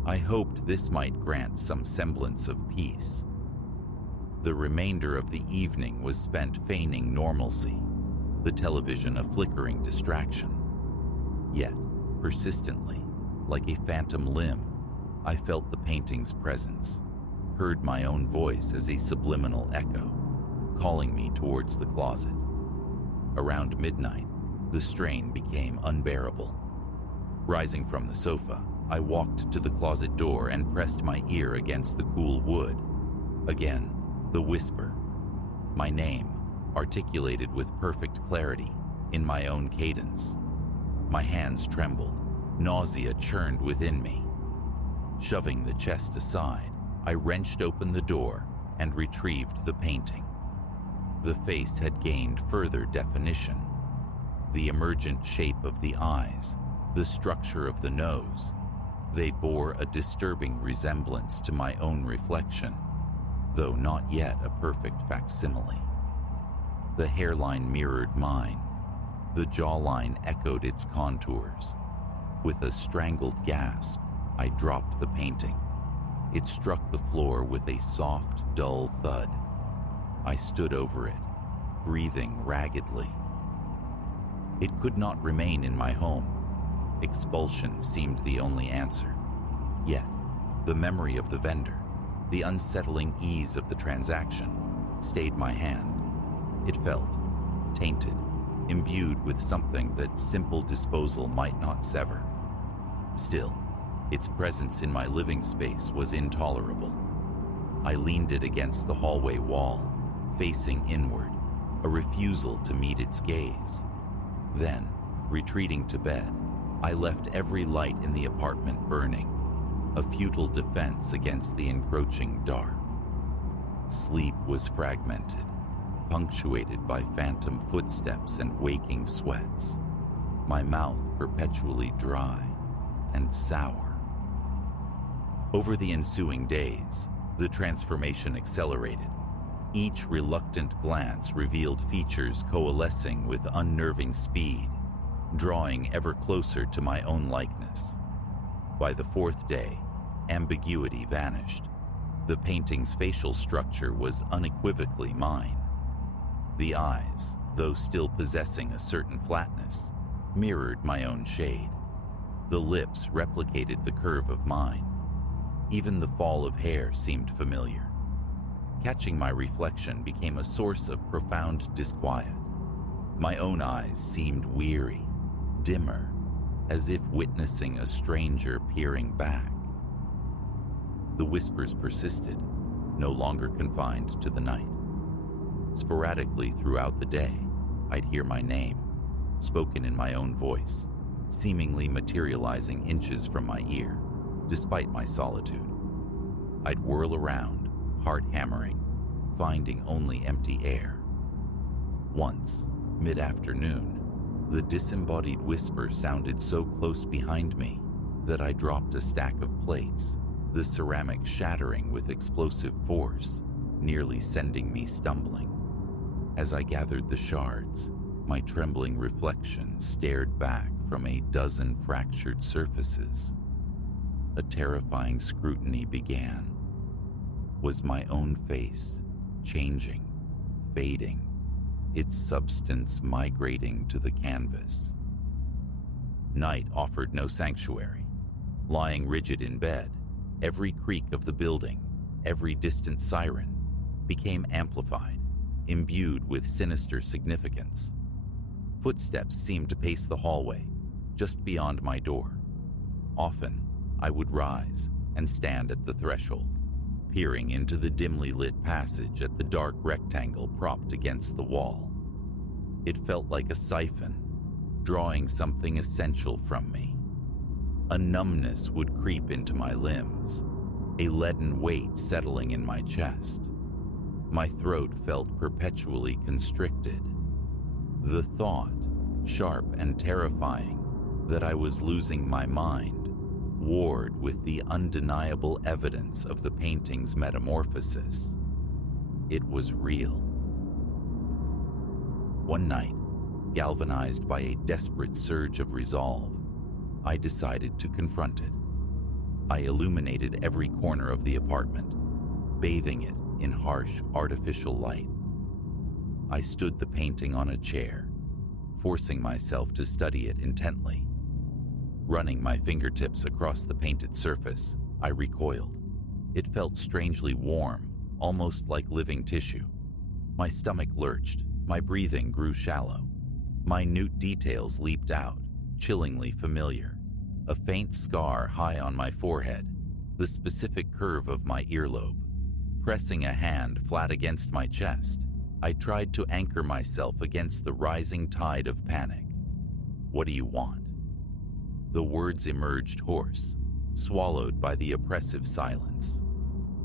I hoped this might grant some semblance of peace. The remainder of the evening was spent feigning normalcy, the television a flickering distraction. Yet, persistently, like a phantom limb, I felt the painting's presence, heard my own voice as a subliminal echo, calling me towards the closet. Around midnight, the strain became unbearable. Rising from the sofa, I walked to the closet door and pressed my ear against the cool wood. Again, the whisper. My name, articulated with perfect clarity, in my own cadence. My hands trembled. Nausea churned within me. Shoving the chest aside, I wrenched open the door and retrieved the painting. The face had gained further definition. The emergent shape of the eyes, the structure of the nose, they bore a disturbing resemblance to my own reflection, though not yet a perfect facsimile. The hairline mirrored mine. The jawline echoed its contours. With a strangled gasp, I dropped the painting. It struck the floor with a soft, dull thud. I stood over it, breathing raggedly. It could not remain in my home. Expulsion seemed the only answer. Yet, the memory of the vendor, the unsettling ease of the transaction, stayed my hand. It felt tainted, imbued with something that simple disposal might not sever. Still, its presence in my living space was intolerable. I leaned it against the hallway wall, facing inward, a refusal to meet its gaze. Then, retreating to bed, I left every light in the apartment burning, a futile defense against the encroaching dark. Sleep was fragmented, punctuated by phantom footsteps and waking sweats, my mouth perpetually dry and sour. Over the ensuing days, the transformation accelerated. Each reluctant glance revealed features coalescing with unnerving speed, drawing ever closer to my own likeness. By the fourth day, ambiguity vanished. The painting's facial structure was unequivocally mine. The eyes, though still possessing a certain flatness, mirrored my own shade. The lips replicated the curve of mine. Even the fall of hair seemed familiar. Catching my reflection became a source of profound disquiet. My own eyes seemed weary, dimmer, as if witnessing a stranger peering back. The whispers persisted, no longer confined to the night. Sporadically throughout the day, I'd hear my name, spoken in my own voice, seemingly materializing inches from my ear, despite my solitude. I'd whirl around, heart hammering, finding only empty air. Once, mid-afternoon, the disembodied whisper sounded so close behind me that I dropped a stack of plates, the ceramic shattering with explosive force, nearly sending me stumbling. As I gathered the shards, my trembling reflection stared back from a dozen fractured surfaces. A terrifying scrutiny began. Was my own face changing, fading, its substance migrating to the canvas? Night offered no sanctuary. Lying rigid in bed, every creak of the building, every distant siren, became amplified, imbued with sinister significance. Footsteps seemed to pace the hallway, just beyond my door. Often, I would rise and stand at the threshold, peering into the dimly lit passage at the dark rectangle propped against the wall. It felt like a siphon, drawing something essential from me. A numbness would creep into my limbs, a leaden weight settling in my chest. My throat felt perpetually constricted. The thought, sharp and terrifying, that I was losing my mind warred with the undeniable evidence of the painting's metamorphosis. It was real. One night, galvanized by a desperate surge of resolve, I decided to confront it. I illuminated every corner of the apartment, bathing it in harsh, artificial light. I stood the painting on a chair, forcing myself to study it intently. Running my fingertips across the painted surface, I recoiled. It felt strangely warm, almost like living tissue. My stomach lurched, my breathing grew shallow. Minute details leaped out, chillingly familiar. A faint scar high on my forehead, the specific curve of my earlobe. Pressing a hand flat against my chest, I tried to anchor myself against the rising tide of panic. "What do you want?" The words emerged hoarse, swallowed by the oppressive silence.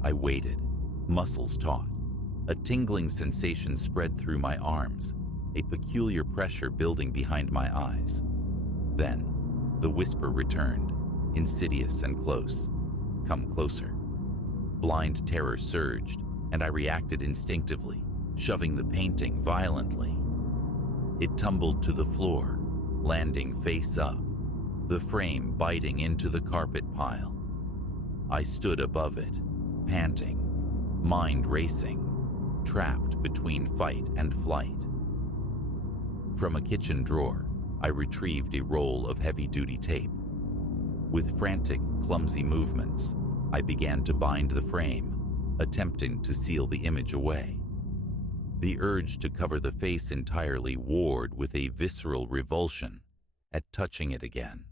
I waited, muscles taut. A tingling sensation spread through my arms, a peculiar pressure building behind my eyes. Then, the whisper returned, insidious and close. "Come closer." Blind terror surged, and I reacted instinctively, shoving the painting violently. It tumbled to the floor, landing face up, the frame biting into the carpet pile. I stood above it, panting, mind racing, trapped between fight and flight. From a kitchen drawer, I retrieved a roll of heavy-duty tape. With frantic, clumsy movements, I began to bind the frame, attempting to seal the image away. The urge to cover the face entirely warred with a visceral revulsion at touching it again.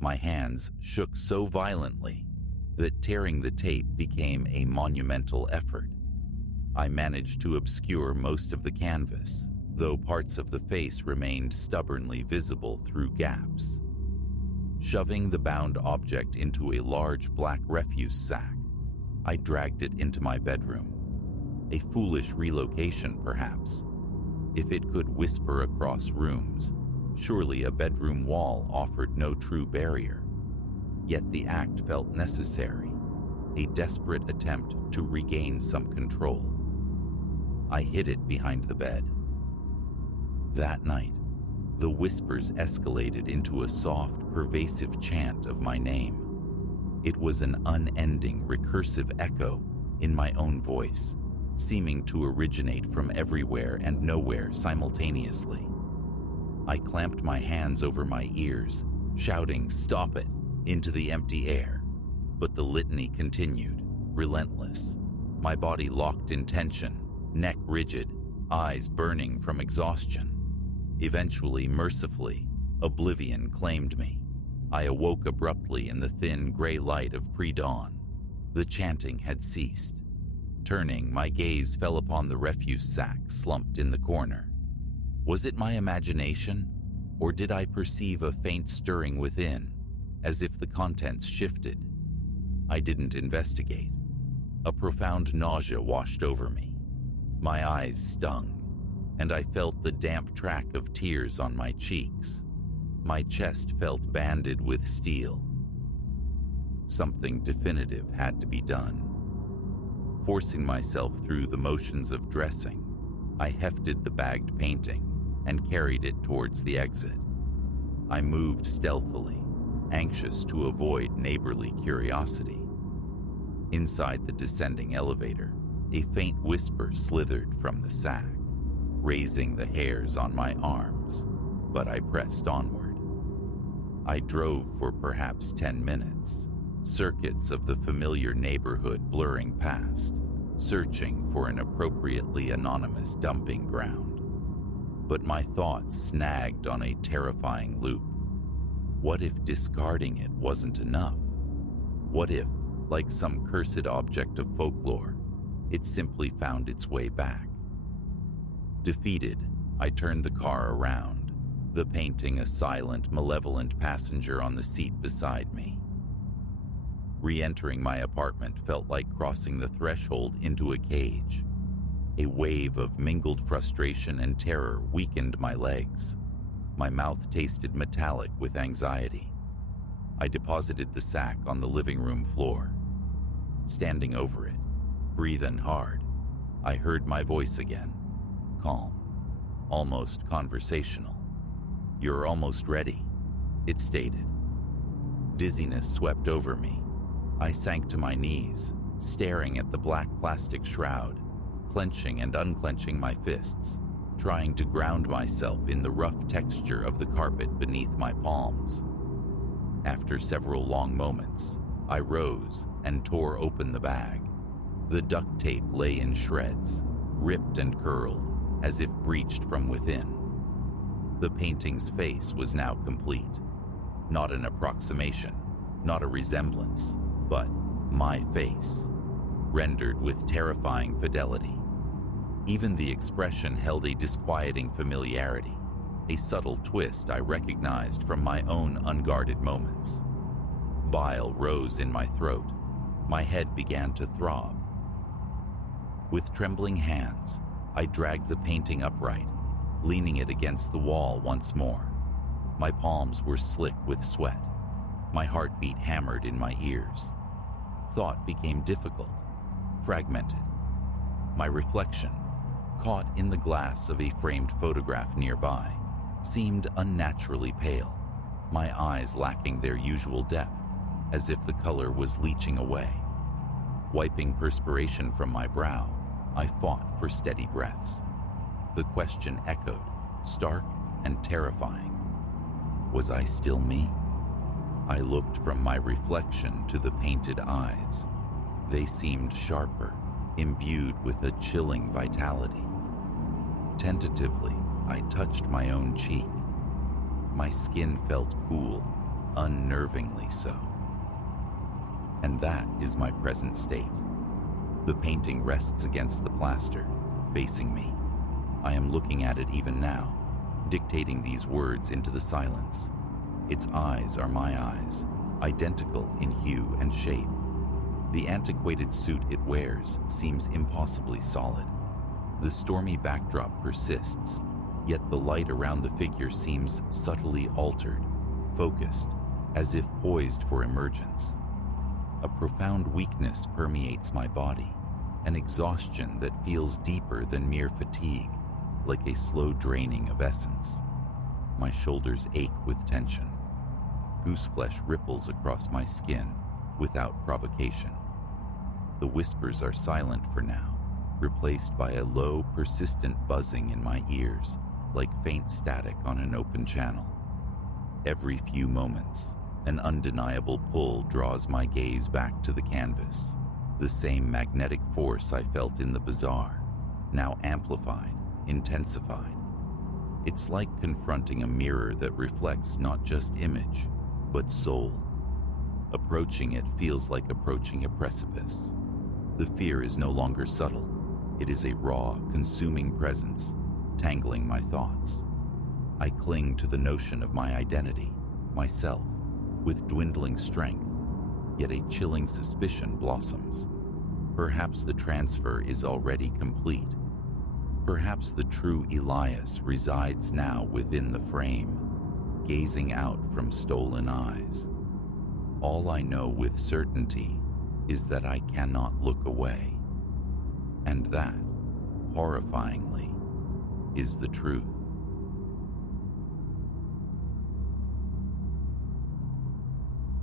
My hands shook so violently that tearing the tape became a monumental effort. I managed to obscure most of the canvas, though parts of the face remained stubbornly visible through gaps. Shoving the bound object into a large black refuse sack, I dragged it into my bedroom. A foolish relocation, perhaps. If it could whisper across rooms, surely a bedroom wall offered no true barrier. Yet the act felt necessary, a desperate attempt to regain some control. I hid it behind the bed. That night, the whispers escalated into a soft, pervasive chant of my name. It was an unending, recursive echo in my own voice, seeming to originate from everywhere and nowhere simultaneously. I clamped my hands over my ears, shouting, "Stop it!" into the empty air. But the litany continued, relentless. My body locked in tension, neck rigid, eyes burning from exhaustion. Eventually, mercifully, oblivion claimed me. I awoke abruptly in the thin gray light of pre-dawn. The chanting had ceased. Turning, my gaze fell upon the refuse sack slumped in the corner. Was it my imagination, or did I perceive a faint stirring within, as if the contents shifted? I didn't investigate. A profound nausea washed over me. My eyes stung, and I felt the damp track of tears on my cheeks. My chest felt banded with steel. Something definitive had to be done. Forcing myself through the motions of dressing, I hefted the bagged painting and carried it towards the exit. I moved stealthily, anxious to avoid neighborly curiosity. Inside the descending elevator, a faint whisper slithered from the sack, raising the hairs on my arms, but I pressed onward. I drove for perhaps 10 minutes, circuits of the familiar neighborhood blurring past, searching for an appropriately anonymous dumping ground. But my thoughts snagged on a terrifying loop. What if discarding it wasn't enough? What if, like some cursed object of folklore, it simply found its way back? Defeated, I turned the car around, the painting a silent, malevolent passenger on the seat beside me. Re-entering my apartment felt like crossing the threshold into a cage. A wave of mingled frustration and terror weakened my legs. My mouth tasted metallic with anxiety. I deposited the sack on the living room floor. Standing over it, breathing hard, I heard my voice again. Calm, almost conversational. "You're almost ready," it stated. Dizziness swept over me. I sank to my knees, staring at the black plastic shroud, clenching and unclenching my fists, trying to ground myself in the rough texture of the carpet beneath my palms. After several long moments, I rose and tore open the bag. The duct tape lay in shreds, ripped and curled, as if breached from within. The painting's face was now complete. Not an approximation, not a resemblance, but my face, rendered with terrifying fidelity. Even the expression held a disquieting familiarity, a subtle twist I recognized from my own unguarded moments. Bile rose in my throat. My head began to throb. With trembling hands, I dragged the painting upright, leaning it against the wall once more. My palms were slick with sweat. My heartbeat hammered in my ears. Thought became difficult, fragmented. My reflection, caught in the glass of a framed photograph nearby, seemed unnaturally pale, my eyes lacking their usual depth, as if the color was leaching away. Wiping perspiration from my brow, I fought for steady breaths. The question echoed, stark and terrifying. Was I still me? I looked from my reflection to the painted eyes. They seemed sharper, imbued with a chilling vitality. Tentatively, I touched my own cheek. My skin felt cool, unnervingly so. And that is my present state. The painting rests against the plaster, facing me. I am looking at it even now, dictating these words into the silence. Its eyes are my eyes, identical in hue and shape. The antiquated suit it wears seems impossibly solid. The stormy backdrop persists, yet the light around the figure seems subtly altered, focused, as if poised for emergence. A profound weakness permeates my body, an exhaustion that feels deeper than mere fatigue, like a slow draining of essence. My shoulders ache with tension. Gooseflesh ripples across my skin without provocation. The whispers are silent for now, replaced by a low, persistent buzzing in my ears, like faint static on an open channel. Every few moments, an undeniable pull draws my gaze back to the canvas, the same magnetic force I felt in the bazaar, now amplified, intensified. It's like confronting a mirror that reflects not just image, but soul. Approaching it feels like approaching a precipice. The fear is no longer subtle. It is a raw, consuming presence, tangling my thoughts. I cling to the notion of my identity, myself, with dwindling strength, yet a chilling suspicion blossoms. Perhaps the transfer is already complete. Perhaps the true Elias resides now within the frame, gazing out from stolen eyes. All I know with certainty is that I cannot look away. And that, horrifyingly, is the truth.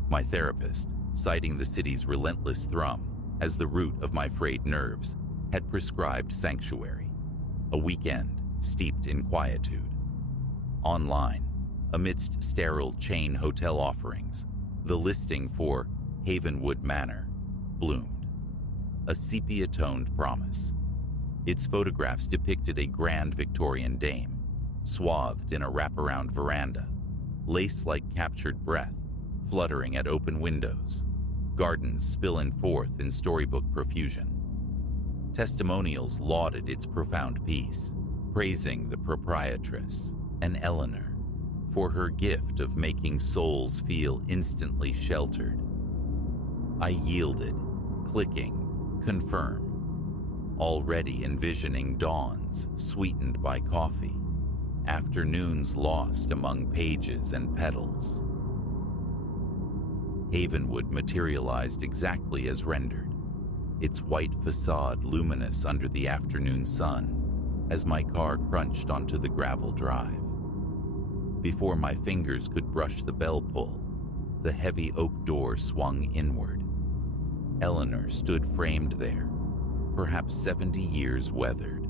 My therapist, citing the city's relentless thrum as the root of my frayed nerves, had prescribed sanctuary, a weekend steeped in quietude. Online, amidst sterile chain hotel offerings, the listing for Havenwood Manor bloomed, a sepia-toned promise. Its photographs depicted a grand Victorian dame, swathed in a wraparound veranda, lace-like captured breath fluttering at open windows, gardens spilling forth in storybook profusion. Testimonials lauded its profound peace, praising the proprietress, an Eleanor, for her gift of making souls feel instantly sheltered. I yielded, clicking, confirm, already envisioning dawns sweetened by coffee, afternoons lost among pages and petals. Havenwood materialized exactly as rendered, its white facade luminous under the afternoon sun as my car crunched onto the gravel drive. Before my fingers could brush the bell pull, the heavy oak door swung inward. Eleanor stood framed there, perhaps 70 years weathered,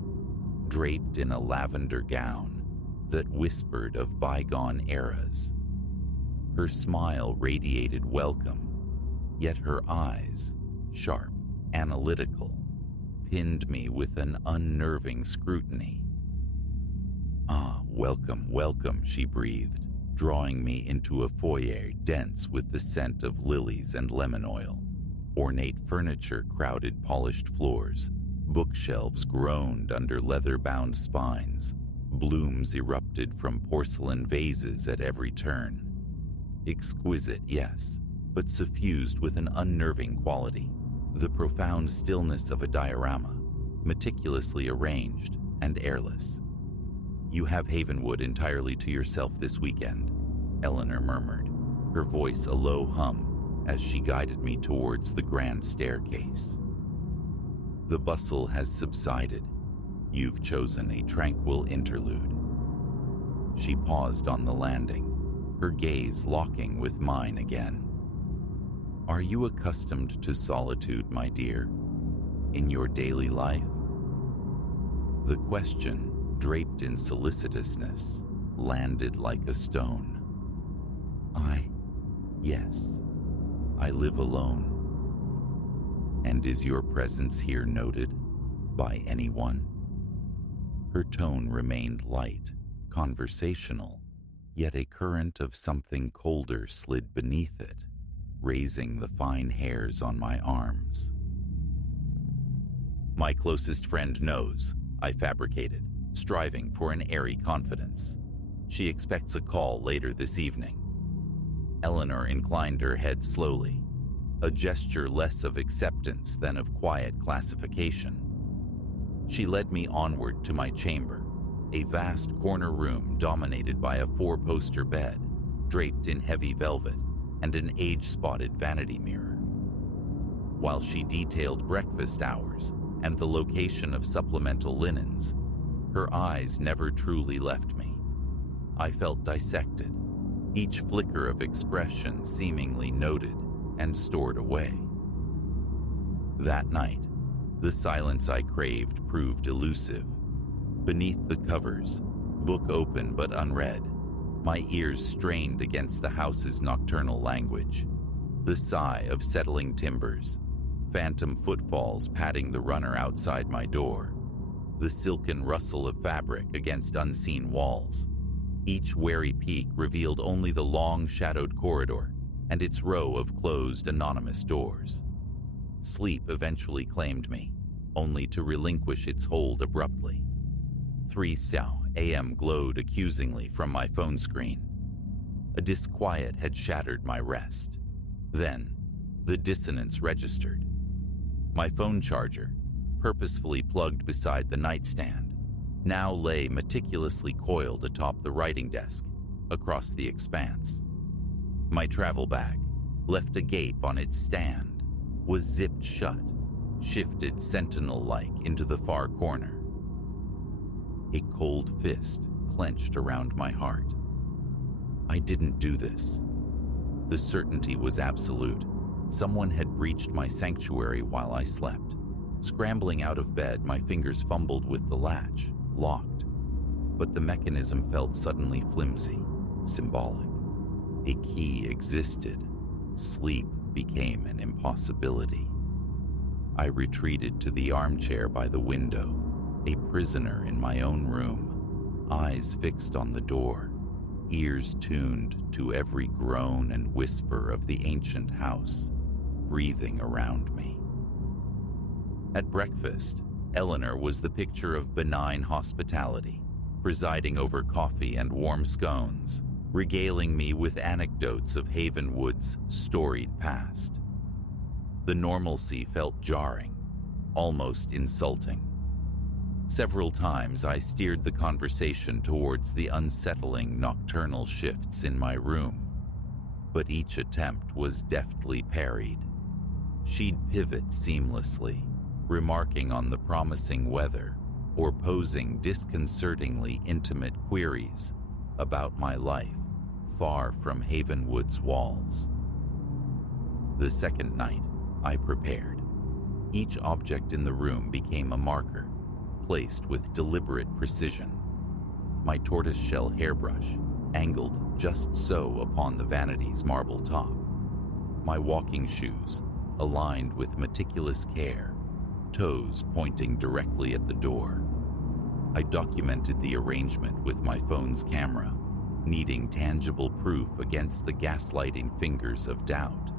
draped in a lavender gown that whispered of bygone eras. Her smile radiated welcome, yet her eyes, sharp, analytical, pinned me with an unnerving scrutiny. "Ah, welcome, welcome," she breathed, drawing me into a foyer dense with the scent of lilies and lemon oil. Ornate furniture crowded polished floors. Bookshelves groaned under leather-bound spines. Blooms erupted from porcelain vases at every turn. Exquisite, yes, but suffused with an unnerving quality. The profound stillness of a diorama, meticulously arranged and airless. "You have Havenwood entirely to yourself this weekend," Eleanor murmured, her voice a low hum as she guided me towards the grand staircase. "The bustle has subsided. You've chosen a tranquil interlude." She paused on the landing, her gaze locking with mine again. "Are you accustomed to solitude, my dear, in your daily life?" The question, draped in solicitousness, landed like a stone. Yes, I live alone. And is your presence here noted by anyone?" Her tone remained light, conversational, yet a current of something colder slid beneath it, raising the fine hairs on my arms. "My closest friend knows," I fabricated, striving for an airy confidence. "She expects a call later this evening." Eleanor inclined her head slowly, a gesture less of acceptance than of quiet classification. She led me onward to my chamber, a vast corner room dominated by a 4-poster bed, draped in heavy velvet, and an age-spotted vanity mirror. While she detailed breakfast hours and the location of supplemental linens, her eyes never truly left me. I felt dissected, each flicker of expression seemingly noted and stored away. That night, the silence I craved proved elusive. Beneath the covers, book open but unread, my ears strained against the house's nocturnal language. The sigh of settling timbers, phantom footfalls patting the runner outside my door, the silken rustle of fabric against unseen walls. Each wary peek revealed only the long, shadowed corridor and its row of closed, anonymous doors. Sleep eventually claimed me, only to relinquish its hold abruptly. 3 a.m. glowed accusingly from my phone screen. A disquiet had shattered my rest. Then, the dissonance registered. My phone charger, purposefully plugged beside the nightstand, now lay meticulously coiled atop the writing desk, across the expanse. My travel bag, left agape on its stand, was zipped shut, shifted sentinel-like into the far corner. A cold fist clenched around my heart. I didn't do this. The certainty was absolute. Someone had breached my sanctuary while I slept. Scrambling out of bed, my fingers fumbled with the latch, locked. But the mechanism felt suddenly flimsy, symbolic. A key existed. Sleep became an impossibility. I retreated to the armchair by the window, a prisoner in my own room, eyes fixed on the door, ears tuned to every groan and whisper of the ancient house, breathing around me. At breakfast, Eleanor was the picture of benign hospitality, presiding over coffee and warm scones, regaling me with anecdotes of Havenwood's storied past. The normalcy felt jarring, almost insulting. Several times I steered the conversation towards the unsettling nocturnal shifts in my room, but each attempt was deftly parried. She'd pivot seamlessly, remarking on the promising weather or posing disconcertingly intimate queries about my life far from Havenwood's walls. The second night, I prepared. Each object in the room became a marker, placed with deliberate precision. My tortoiseshell hairbrush, angled just so upon the vanity's marble top. My walking shoes, aligned with meticulous care, toes pointing directly at the door. I documented the arrangement with my phone's camera, needing tangible proof against the gaslighting fingers of doubt.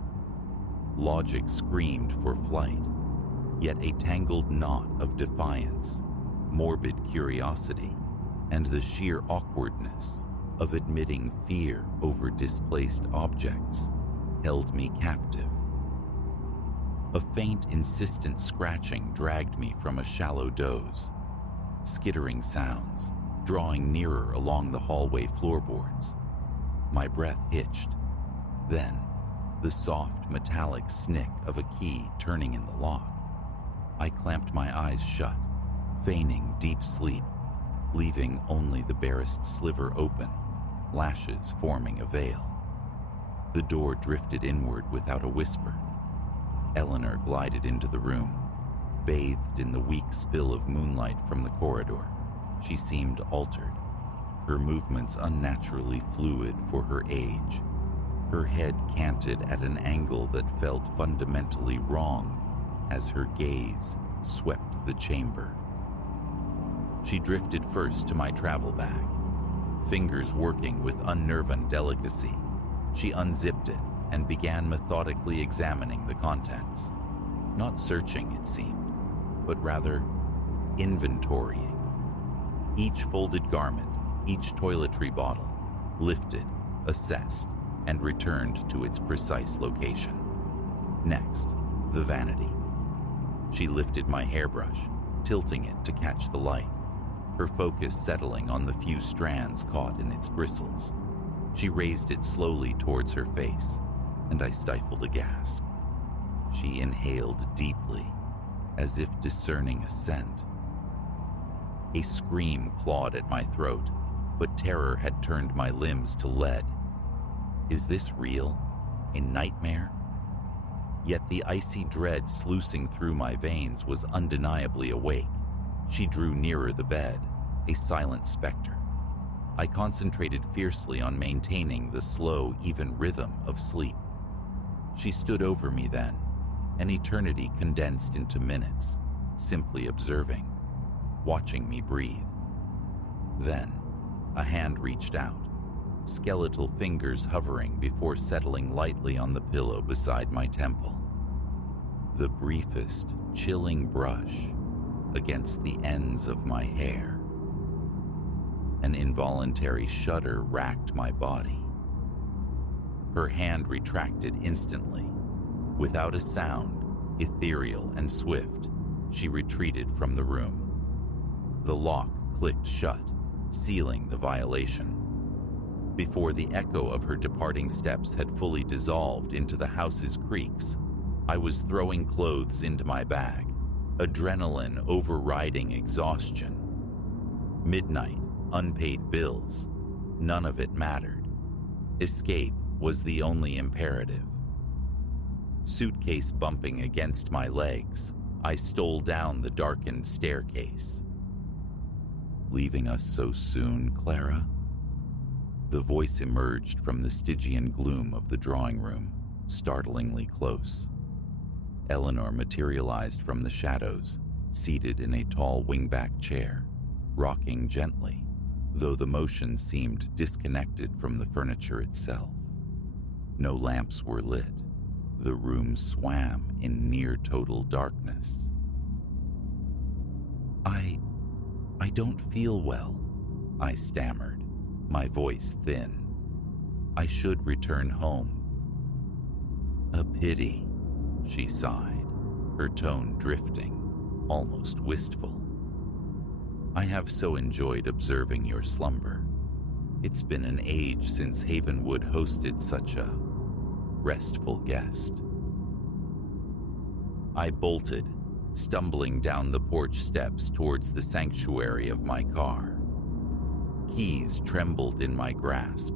Logic screamed for flight, yet a tangled knot of defiance, morbid curiosity, and the sheer awkwardness of admitting fear over displaced objects held me captive. A faint, insistent scratching dragged me from a shallow doze. Skittering sounds, drawing nearer along the hallway floorboards. My breath hitched. Then, the soft, metallic snick of a key turning in the lock. I clamped my eyes shut, feigning deep sleep, leaving only the barest sliver open, lashes forming a veil. The door drifted inward without a whisper. Eleanor glided into the room, bathed in the weak spill of moonlight from the corridor. She seemed altered, her movements unnaturally fluid for her age. Her head canted at an angle that felt fundamentally wrong as her gaze swept the chamber. She drifted first to my travel bag. Fingers working with unnerving delicacy, she unzipped it and began methodically examining the contents. Not searching, it seemed, but rather inventorying. Each folded garment, each toiletry bottle, lifted, assessed, and returned to its precise location. Next, the vanity. She lifted my hairbrush, tilting it to catch the light, her focus settling on the few strands caught in its bristles. She raised it slowly towards her face, and I stifled a gasp. She inhaled deeply, as if discerning a scent. A scream clawed at my throat, but terror had turned my limbs to lead. Is this real? A nightmare? Yet the icy dread sluicing through my veins was undeniably awake. She drew nearer the bed, a silent specter. I concentrated fiercely on maintaining the slow, even rhythm of sleep. She stood over me then, an eternity condensed into minutes, simply observing, watching me breathe. Then, a hand reached out, skeletal fingers hovering before settling lightly on the pillow beside my temple. The briefest, chilling brush against the ends of my hair. An involuntary shudder racked my body. Her hand retracted instantly. Without a sound, ethereal and swift, she retreated from the room. The lock clicked shut, sealing the violation. Before the echo of her departing steps had fully dissolved into the house's creaks, I was throwing clothes into my bag, adrenaline overriding exhaustion. Midnight, unpaid bills, none of it mattered. Escape was the only imperative. Suitcase bumping against my legs, I stole down the darkened staircase. Leaving us so soon, Clara? The voice emerged from the Stygian gloom of the drawing room, startlingly close. Eleanor materialized from the shadows, seated in a tall wingback chair, rocking gently, though the motion seemed disconnected from the furniture itself. No lamps were lit. The room swam in near-total darkness. I don't feel well, I stammered, my voice thin. I should return home. A pity, she sighed, her tone drifting, almost wistful. I have so enjoyed observing your slumber. It's been an age since Havenwood hosted such a restful guest. I bolted, stumbling down the porch steps towards the sanctuary of my car. Keys trembled in my grasp.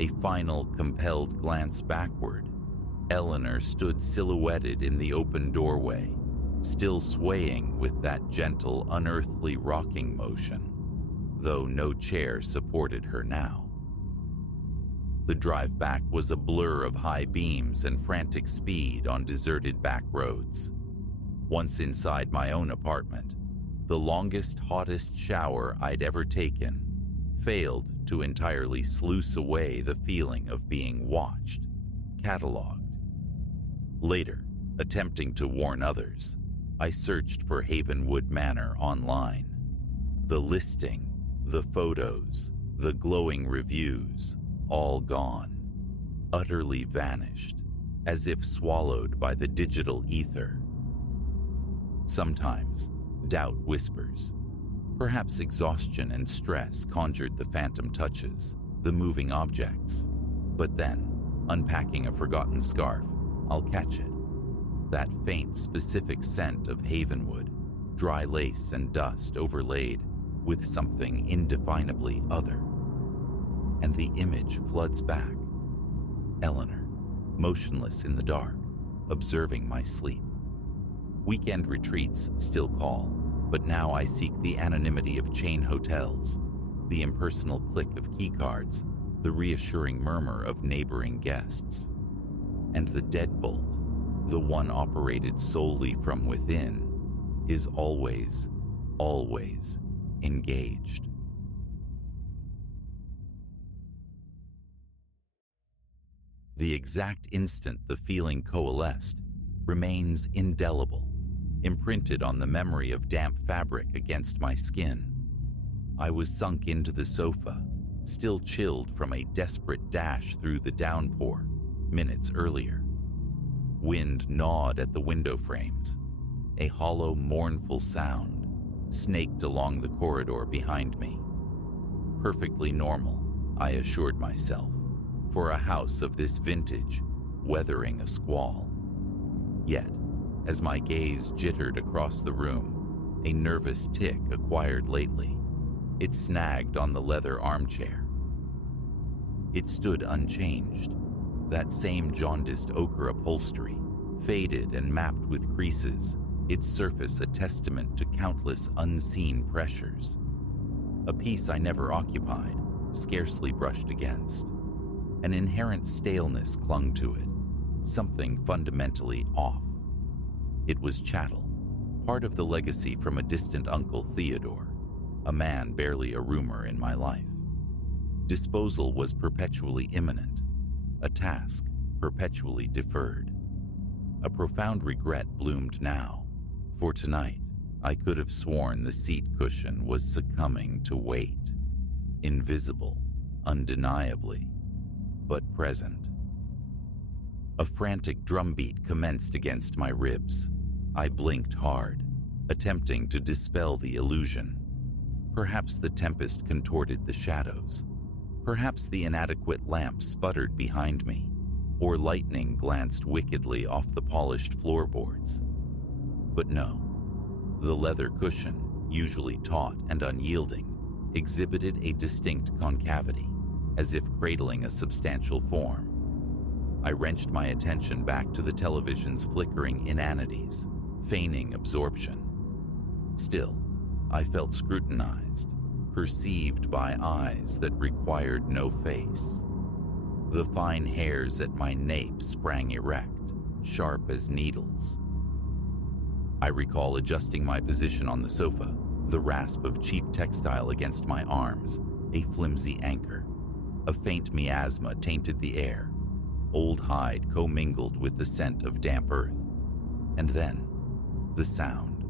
A final compelled glance backward, Eleanor stood silhouetted in the open doorway, still swaying with that gentle, unearthly rocking motion, though no chair supported her now. The drive back was a blur of high beams and frantic speed on deserted back roads. Once inside my own apartment, the longest, hottest shower I'd ever taken failed to entirely sluice away the feeling of being watched, cataloged. Later, attempting to warn others, I searched for Havenwood Manor online. The listing, the photos, the glowing reviews, all gone, utterly vanished, as if swallowed by the digital ether. Sometimes, doubt whispers. Perhaps exhaustion and stress conjured the phantom touches, the moving objects. But then, unpacking a forgotten scarf, I'll catch it. That faint, specific scent of Havenwood, dry lace and dust overlaid with something indefinably other. And the image floods back. Eleanor, motionless in the dark, observing my sleep. Weekend retreats still call, but now I seek the anonymity of chain hotels, the impersonal click of keycards, the reassuring murmur of neighboring guests. And the deadbolt, the one operated solely from within, is always, always engaged. The exact instant the feeling coalesced remains indelible, imprinted on the memory of damp fabric against my skin. I was sunk into the sofa, still chilled from a desperate dash through the downpour minutes earlier. Wind gnawed at the window frames. A hollow, mournful sound snaked along the corridor behind me. Perfectly normal, I assured myself, for a house of this vintage, weathering a squall. Yet, as my gaze jittered across the room, a nervous tick acquired lately. It snagged on the leather armchair. It stood unchanged, that same jaundiced ochre upholstery, faded and mapped with creases, its surface a testament to countless unseen pressures. A piece I never occupied, scarcely brushed against. An inherent staleness clung to it, something fundamentally off. It was chattel, part of the legacy from a distant uncle Theodore, a man barely a rumor in my life. Disposal was perpetually imminent, a task perpetually deferred. A profound regret bloomed now, for tonight I could have sworn the seat cushion was succumbing to weight, invisible, undeniably, but present. A frantic drumbeat commenced against my ribs. I blinked hard, attempting to dispel the illusion. Perhaps the tempest contorted the shadows. Perhaps the inadequate lamp sputtered behind me, or lightning glanced wickedly off the polished floorboards. But no, the leather cushion, usually taut and unyielding, exhibited a distinct concavity, as if cradling a substantial form. I wrenched my attention back to the television's flickering inanities, feigning absorption. Still, I felt scrutinized, perceived by eyes that required no face. The fine hairs at my nape sprang erect, sharp as needles. I recall adjusting my position on the sofa, the rasp of cheap textile against my arms, a flimsy anchor. A faint miasma tainted the air. Old hide commingled with the scent of damp earth. And then, the sound.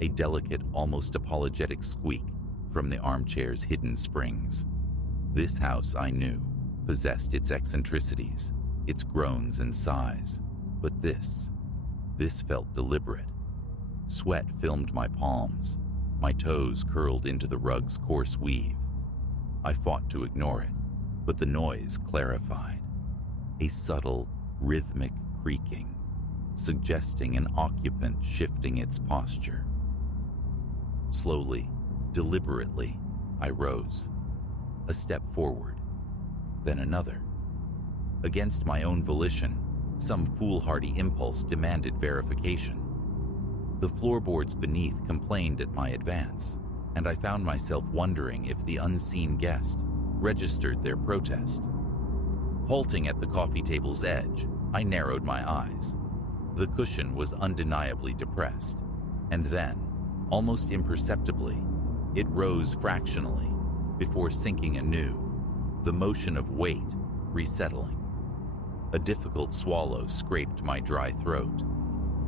A delicate, almost apologetic squeak from the armchair's hidden springs. This house, I knew, possessed its eccentricities, its groans and sighs. But this felt deliberate. Sweat filmed my palms. My toes curled into the rug's coarse weave. I fought to ignore it, but the noise clarified. A subtle, rhythmic creaking, suggesting an occupant shifting its posture. Slowly, deliberately, I rose. A step forward, then another. Against my own volition, some foolhardy impulse demanded verification. The floorboards beneath complained at my advance, and I found myself wondering if the unseen guest registered their protest. Halting at the coffee table's edge, I narrowed my eyes. The cushion was undeniably depressed, and then, almost imperceptibly, it rose fractionally before sinking anew, the motion of weight resettling. A difficult swallow scraped my dry throat.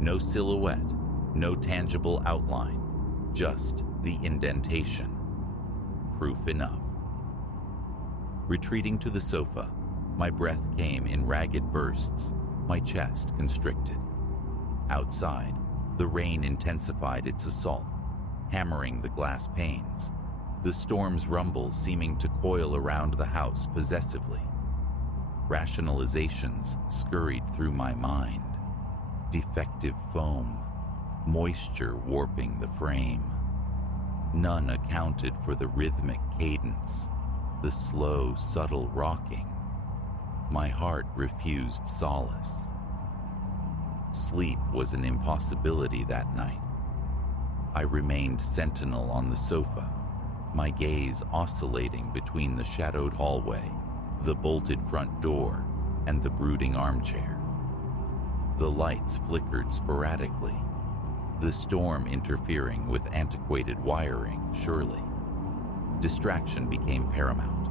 No silhouette, no tangible outline, just the indentation. Proof enough. Retreating to the sofa, my breath came in ragged bursts, my chest constricted. Outside, the rain intensified its assault, hammering the glass panes, the storm's rumble seeming to coil around the house possessively. Rationalizations scurried through my mind. Defective foam, moisture warping the frame. None accounted for the rhythmic cadence, the slow, subtle rocking. My heart refused solace. Sleep was an impossibility that night. I remained sentinel on the sofa, my gaze oscillating between the shadowed hallway, the bolted front door, and the brooding armchair. The lights flickered sporadically, The storm interfering with antiquated wiring, surely. Distraction became paramount.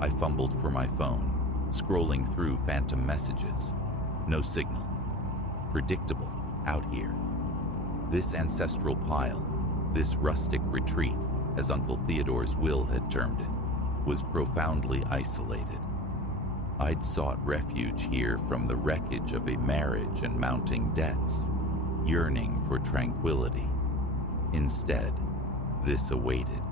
I fumbled for my phone, scrolling through phantom messages. No signal. Predictable, out here. This ancestral pile, this rustic retreat, as Uncle Theodore's will had termed it, was profoundly isolated. I'd sought refuge here from the wreckage of a marriage and mounting debts, yearning for tranquility. Instead, this awaited.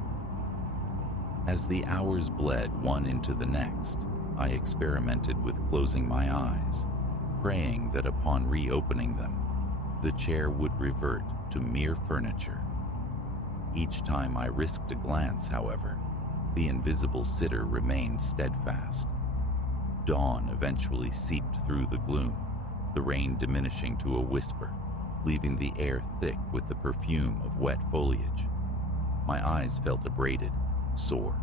As the hours bled one into the next, I experimented with closing my eyes, praying that upon reopening them, the chair would revert to mere furniture. Each time I risked a glance, however, the invisible sitter remained steadfast. Dawn eventually seeped through the gloom, the rain diminishing to a whisper, leaving the air thick with the perfume of wet foliage. My eyes felt abraded, sore.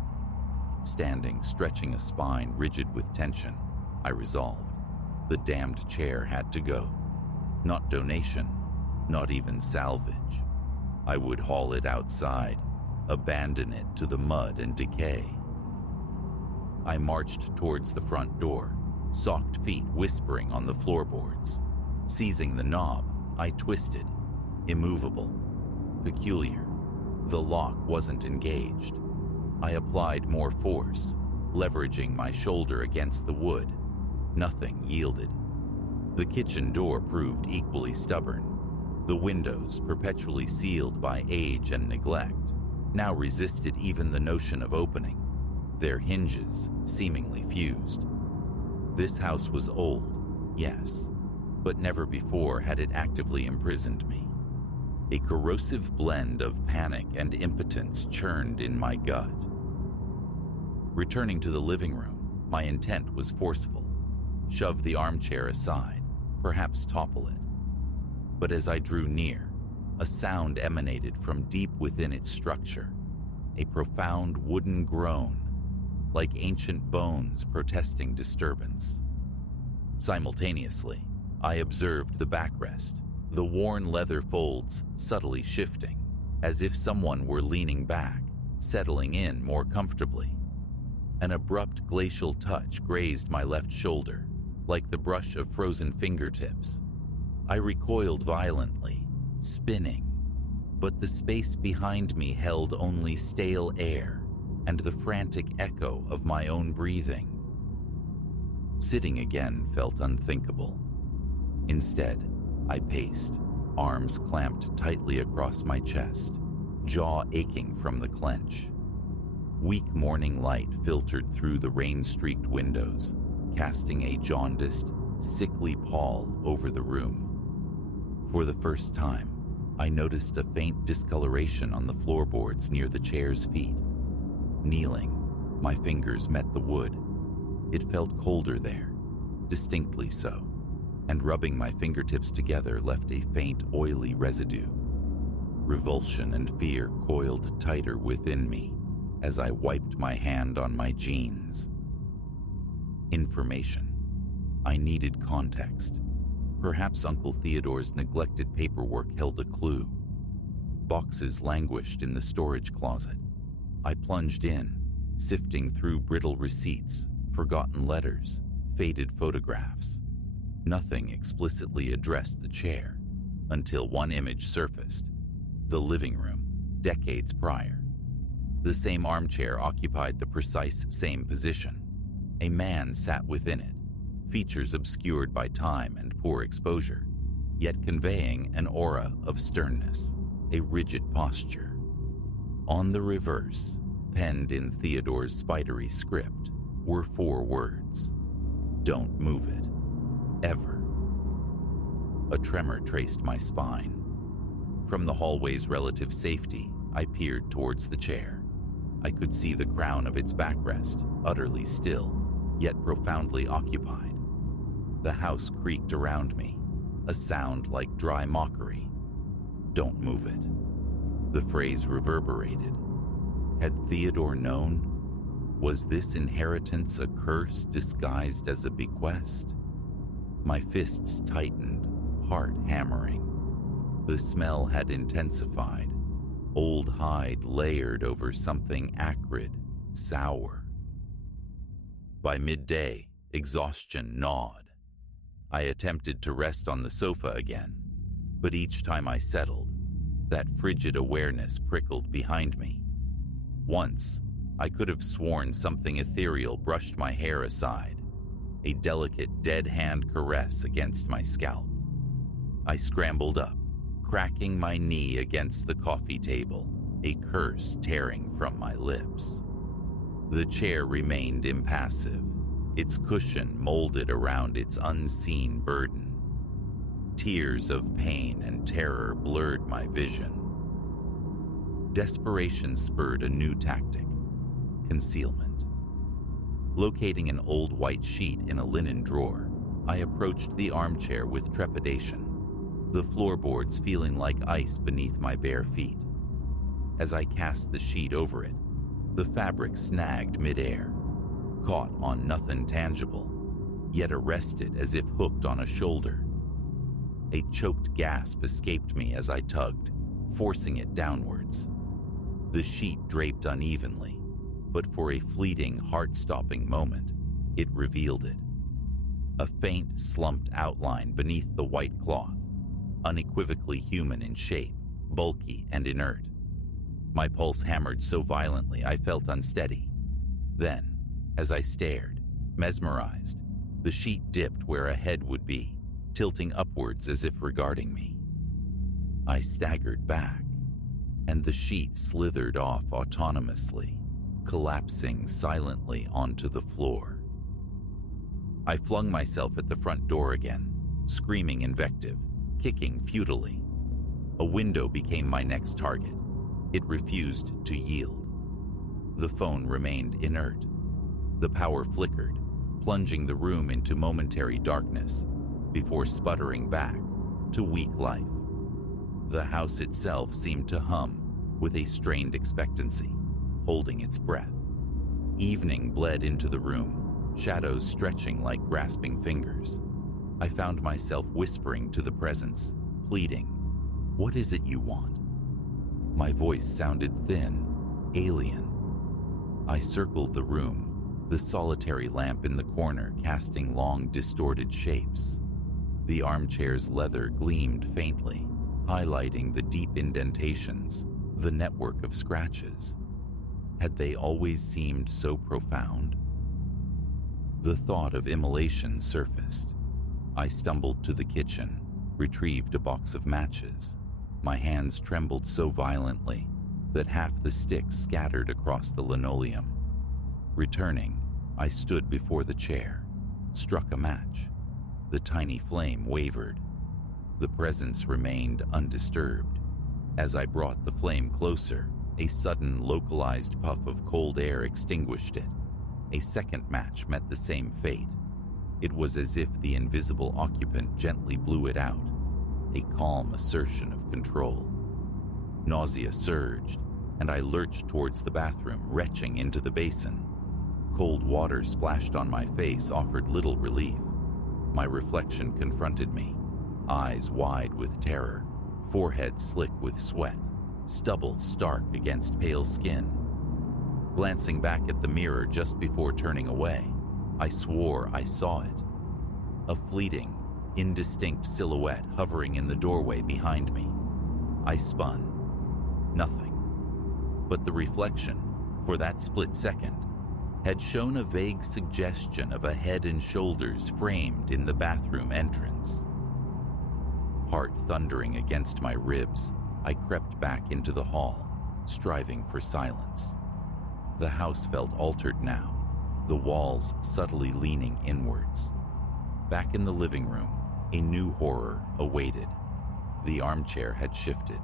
Standing, stretching a spine rigid with tension, I resolved. The damned chair had to go. Not donation, not even salvage. I would haul it outside, abandon it to the mud and decay. I marched towards the front door, socked feet whispering on the floorboards. Seizing the knob, I twisted, immovable, peculiar. The lock wasn't engaged. I applied more force, leveraging my shoulder against the wood. Nothing yielded. The kitchen door proved equally stubborn. The windows, perpetually sealed by age and neglect, now resisted even the notion of opening, their hinges seemingly fused. This house was old, yes, but never before had it actively imprisoned me. A corrosive blend of panic and impotence churned in my gut. Returning to the living room, my intent was forceful. Shove the armchair aside, perhaps topple it. But as I drew near, a sound emanated from deep within its structure, a profound wooden groan, like ancient bones protesting disturbance. Simultaneously, I observed the backrest, the worn leather folds subtly shifting, as if someone were leaning back, settling in more comfortably. An abrupt glacial touch grazed my left shoulder, like the brush of frozen fingertips. I recoiled violently, spinning, but the space behind me held only stale air and the frantic echo of my own breathing. Sitting again felt unthinkable. Instead, I paced, arms clamped tightly across my chest, jaw aching from the clench. Weak morning light filtered through the rain-streaked windows, casting a jaundiced, sickly pall over the room. For the first time, I noticed a faint discoloration on the floorboards near the chair's feet. Kneeling, my fingers met the wood. It felt colder there, distinctly so, and rubbing my fingertips together left a faint, oily residue. Revulsion and fear coiled tighter within me as I wiped my hand on my jeans. Information. I needed context. Perhaps Uncle Theodore's neglected paperwork held a clue. Boxes languished in the storage closet. I plunged in, sifting through brittle receipts, forgotten letters, faded photographs. Nothing explicitly addressed the chair, until one image surfaced. The living room, decades prior. The same armchair occupied the precise same position. A man sat within it, features obscured by time and poor exposure, yet conveying an aura of sternness, a rigid posture. On the reverse, penned in Theodore's spidery script, were 4 words. Don't move it. Ever. A tremor traced my spine. From the hallway's relative safety, I peered towards the chair. I could see the crown of its backrest, utterly still, yet profoundly occupied. The house creaked around me, a sound like dry mockery. Don't move it. The phrase reverberated. Had Theodore known? Was this inheritance a curse disguised as a bequest? My fists tightened, heart hammering. The smell had intensified, old hide layered over something acrid, sour. By midday, exhaustion gnawed. I attempted to rest on the sofa again, but each time I settled, that frigid awareness prickled behind me. Once, I could have sworn something ethereal brushed my hair aside, a delicate dead hand caress against my scalp. I scrambled up, cracking my knee against the coffee table, a curse tearing from my lips. The chair remained impassive, its cushion molded around its unseen burden. Tears of pain and terror blurred my vision. Desperation spurred a new tactic: concealment. Locating an old white sheet in a linen drawer, I approached the armchair with trepidation, the floorboards feeling like ice beneath my bare feet. As I cast the sheet over it, the fabric snagged midair, caught on nothing tangible, yet arrested as if hooked on a shoulder. A choked gasp escaped me as I tugged, forcing it downwards. The sheet draped unevenly, but for a fleeting, heart-stopping moment, it revealed it. A faint, slumped outline beneath the white cloth, unequivocally human in shape, bulky and inert. My pulse hammered so violently I felt unsteady. Then, as I stared, mesmerized, the sheet dipped where a head would be, tilting upwards as if regarding me. I staggered back, and the sheet slithered off autonomously, collapsing silently onto the floor. I flung myself at the front door again, screaming invective, kicking futilely. A window became my next target. It refused to yield. The phone remained inert. The power flickered, plunging the room into momentary darkness before sputtering back to weak life. The house itself seemed to hum with a strained expectancy, holding its breath. Evening bled into the room, shadows stretching like grasping fingers. I found myself whispering to the presence, pleading, "What is it you want?" My voice sounded thin, alien. I circled the room, the solitary lamp in the corner casting long, distorted shapes. The armchair's leather gleamed faintly, highlighting the deep indentations, the network of scratches. Had they always seemed so profound? The thought of immolation surfaced. I stumbled to the kitchen, retrieved a box of matches. My hands trembled so violently that half the sticks scattered across the linoleum. Returning, I stood before the chair, struck a match. The tiny flame wavered. The presence remained undisturbed. As I brought the flame closer, a sudden localized puff of cold air extinguished it. A second match met the same fate. It was as if the invisible occupant gently blew it out, a calm assertion of control. Nausea surged, and I lurched towards the bathroom, retching into the basin. Cold water splashed on my face offered little relief. My reflection confronted me, eyes wide with terror, forehead slick with sweat, stubble stark against pale skin. Glancing back at the mirror just before turning away, I swore I saw it. A fleeting, indistinct silhouette hovering in the doorway behind me. I spun. Nothing. But the reflection, for that split second, had shown a vague suggestion of a head and shoulders framed in the bathroom entrance. Heart thundering against my ribs, I crept back into the hall, striving for silence. The house felt altered now, the walls subtly leaning inwards. Back in the living room, a new horror awaited. The armchair had shifted,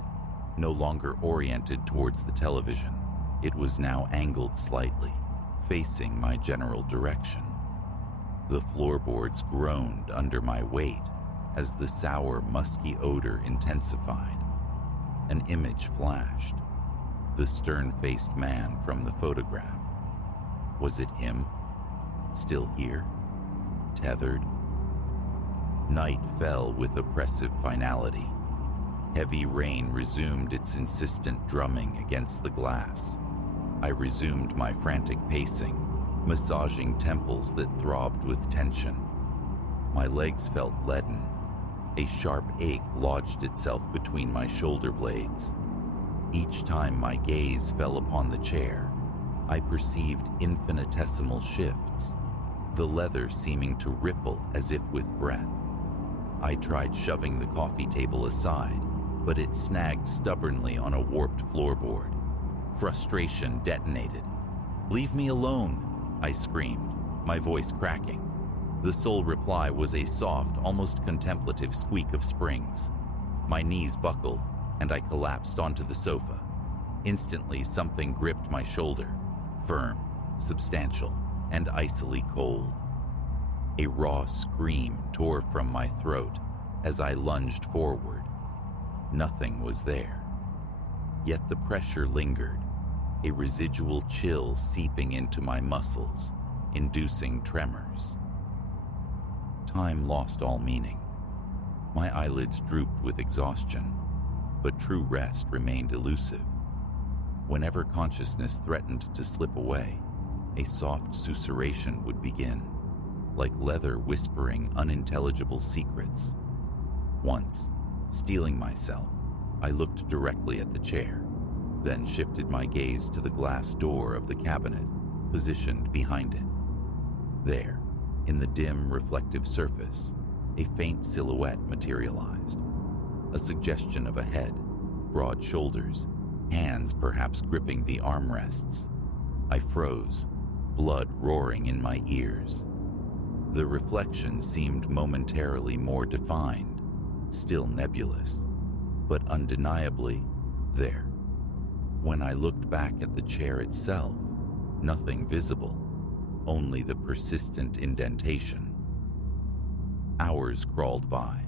no longer oriented towards the television. It was now angled slightly, facing my general direction. The floorboards groaned under my weight as the sour, musky odor intensified. An image flashed. The stern-faced man from the photograph. Was it him? Still here? Tethered? Night fell with oppressive finality. Heavy rain resumed its insistent drumming against the glass. I resumed my frantic pacing, massaging temples that throbbed with tension. My legs felt leaden. A sharp ache lodged itself between my shoulder blades. Each time my gaze fell upon the chair, I perceived infinitesimal shifts, the leather seeming to ripple as if with breath. I tried shoving the coffee table aside, but it snagged stubbornly on a warped floorboard. Frustration detonated. "Leave me alone," I screamed, my voice cracking. The sole reply was a soft, almost contemplative squeak of springs. My knees buckled, and I collapsed onto the sofa. Instantly, something gripped my shoulder, firm, substantial, and icily cold. A raw scream tore from my throat as I lunged forward. Nothing was there. Yet the pressure lingered, a residual chill seeping into my muscles, inducing tremors. Time lost all meaning. My eyelids drooped with exhaustion, but true rest remained elusive. Whenever consciousness threatened to slip away, a soft susurration would begin, like leather whispering unintelligible secrets. Once, steeling myself, I looked directly at the chair, then shifted my gaze to the glass door of the cabinet, positioned behind it. There, in the dim, reflective surface, a faint silhouette materialized. A suggestion of a head, broad shoulders, hands perhaps gripping the armrests. I froze, blood roaring in my ears. The reflection seemed momentarily more defined, still nebulous, but undeniably there. When I looked back at the chair itself, nothing visible, only the persistent indentation. Hours crawled by.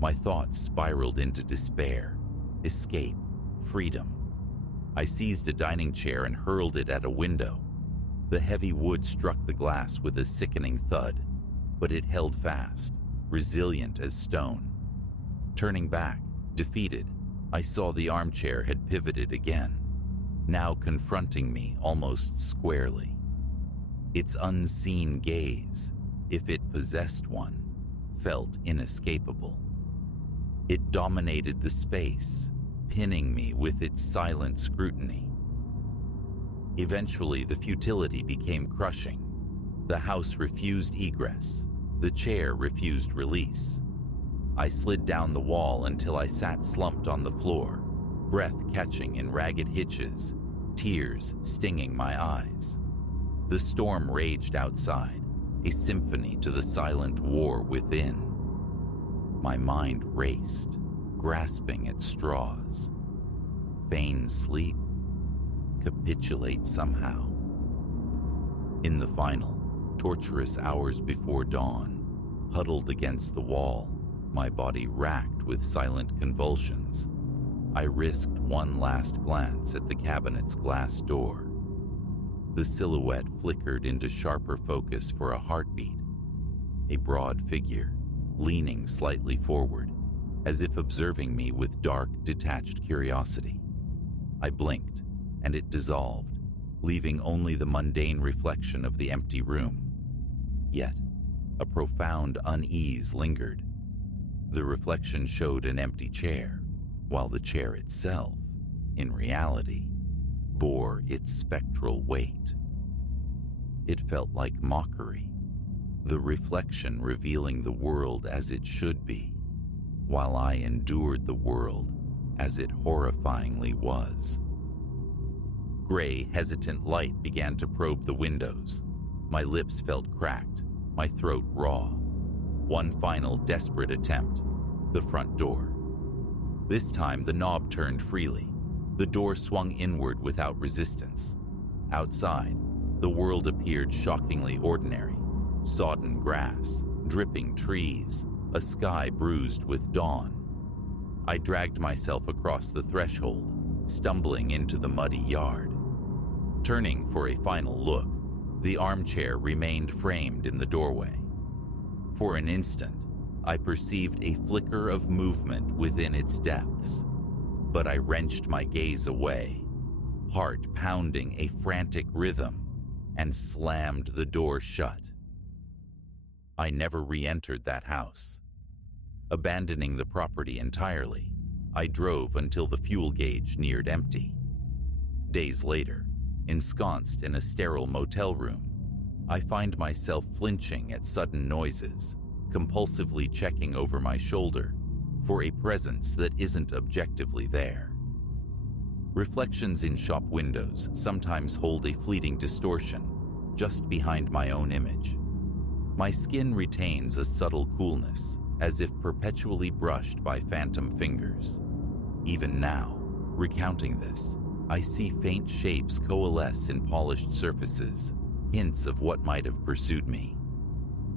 My thoughts spiraled into despair, escape, freedom. I seized a dining chair and hurled it at a window. The heavy wood struck the glass with a sickening thud, but it held fast, resilient as stone. Turning back, defeated, I saw the armchair had pivoted again, now confronting me almost squarely. Its unseen gaze, if it possessed one, felt inescapable. It dominated the space, pinning me with its silent scrutiny. Eventually, the futility became crushing. The house refused egress. The chair refused release. I slid down the wall until I sat slumped on the floor, breath catching in ragged hitches, tears stinging my eyes. The storm raged outside, a symphony to the silent war within. My mind raced, grasping at straws. Feign sleep, capitulate somehow. In the final, torturous hours before dawn, huddled against the wall, my body racked with silent convulsions, I risked one last glance at the cabinet's glass door. The silhouette flickered into sharper focus for a heartbeat, a broad figure, leaning slightly forward, as if observing me with dark, detached curiosity. I blinked, and it dissolved, leaving only the mundane reflection of the empty room. Yet, a profound unease lingered. The reflection showed an empty chair, while the chair itself, in reality, bore its spectral weight. It felt like mockery, the reflection revealing the world as it should be, while I endured the world as it horrifyingly was. Gray, hesitant light began to probe the windows. My lips felt cracked, my throat raw. One final desperate attempt, the front door. This time the knob turned freely. The door swung inward without resistance. Outside, the world appeared shockingly ordinary. Sodden grass, dripping trees, a sky bruised with dawn. I dragged myself across the threshold, stumbling into the muddy yard. Turning for a final look, the armchair remained framed in the doorway. For an instant, I perceived a flicker of movement within its depths, but I wrenched my gaze away, heart pounding a frantic rhythm, and slammed the door shut. I never re-entered that house. Abandoning the property entirely, I drove until the fuel gauge neared empty. Days later, ensconced in a sterile motel room, I find myself flinching at sudden noises, compulsively checking over my shoulder for a presence that isn't objectively there. Reflections in shop windows sometimes hold a fleeting distortion just behind my own image. My skin retains a subtle coolness, as if perpetually brushed by phantom fingers. Even now, recounting this, I see faint shapes coalesce in polished surfaces, hints of what might have pursued me.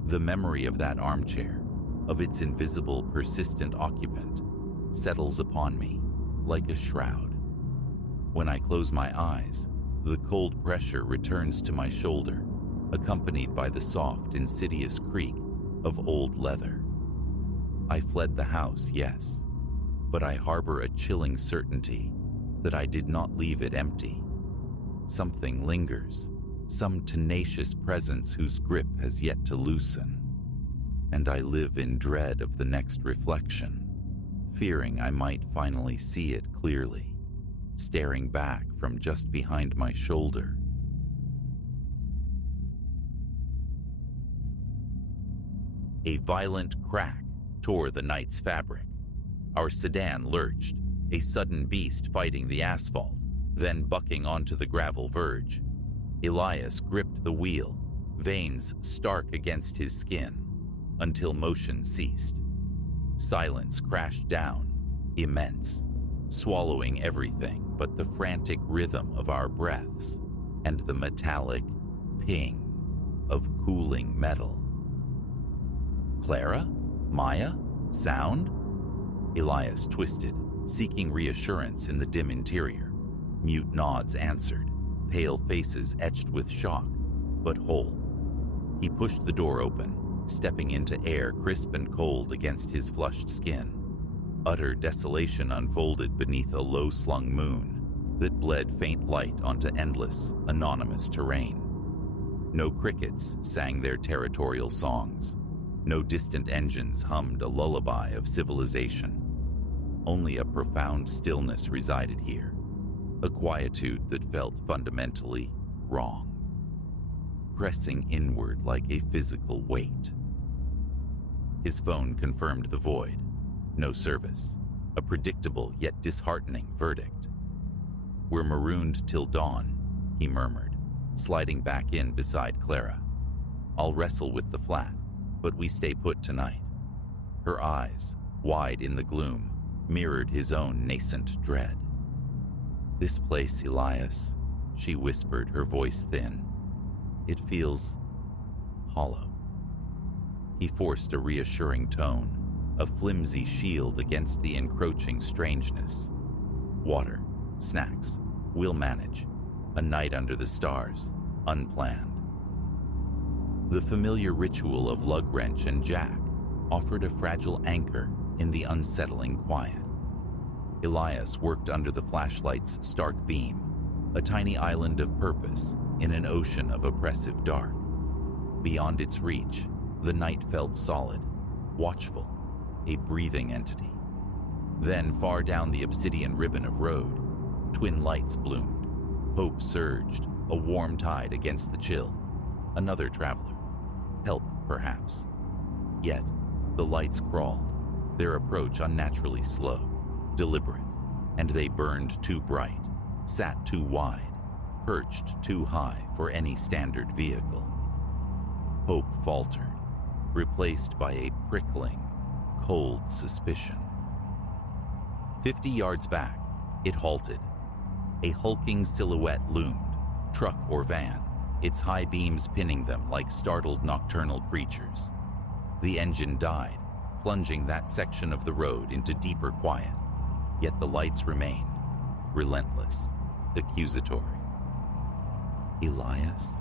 The memory of that armchair, of its invisible, persistent occupant, settles upon me like a shroud. When I close my eyes, the cold pressure returns to my shoulder, accompanied by the soft, insidious creak of old leather. I fled the house, yes, but I harbor a chilling certainty that I did not leave it empty. Something lingers, some tenacious presence whose grip has yet to loosen, and I live in dread of the next reflection, fearing I might finally see it clearly, staring back from just behind my shoulder. A violent crack tore the night's fabric. Our sedan lurched, a sudden beast fighting the asphalt, then bucking onto the gravel verge. Elias gripped the wheel, veins stark against his skin, until motion ceased. Silence crashed down, immense, swallowing everything but the frantic rhythm of our breaths and the metallic ping of cooling metal. Clara? Maya? Sound? Elias twisted, seeking reassurance in the dim interior. Mute nods answered, pale faces etched with shock, but whole. He pushed the door open, stepping into air crisp and cold against his flushed skin. Utter desolation unfolded beneath a low-slung moon that bled faint light onto endless, anonymous terrain. No crickets sang their territorial songs. No distant engines hummed a lullaby of civilization. Only a profound stillness resided here, a quietude that felt fundamentally wrong, pressing inward like a physical weight. His phone confirmed the void. No service. A predictable yet disheartening verdict. "We're marooned till dawn," he murmured, sliding back in beside Clara. "I'll wrestle with the flat, but we stay put tonight." Her eyes, wide in the gloom, mirrored his own nascent dread. "This place, Elias," she whispered, her voice thin. "It feels hollow." He forced a reassuring tone, a flimsy shield against the encroaching strangeness. "Water, snacks, we'll manage. A night under the stars, unplanned." The familiar ritual of lug wrench and jack offered a fragile anchor in the unsettling quiet. Elias worked under the flashlight's stark beam, a tiny island of purpose in an ocean of oppressive dark. Beyond its reach, the night felt solid, watchful, a breathing entity. Then, far down the obsidian ribbon of road, twin lights bloomed. Hope surged, a warm tide against the chill. Another traveler. Help, perhaps. Yet, the lights crawled, their approach unnaturally slow, deliberate, and they burned too bright, sat too wide, perched too high for any standard vehicle. Hope faltered, replaced by a prickling, cold suspicion. 50 yards back, it halted. A hulking silhouette loomed, truck or van, its high beams pinning them like startled nocturnal creatures. The engine died, plunging that section of the road into deeper quiet, yet the lights remained, relentless, accusatory. "Elias?"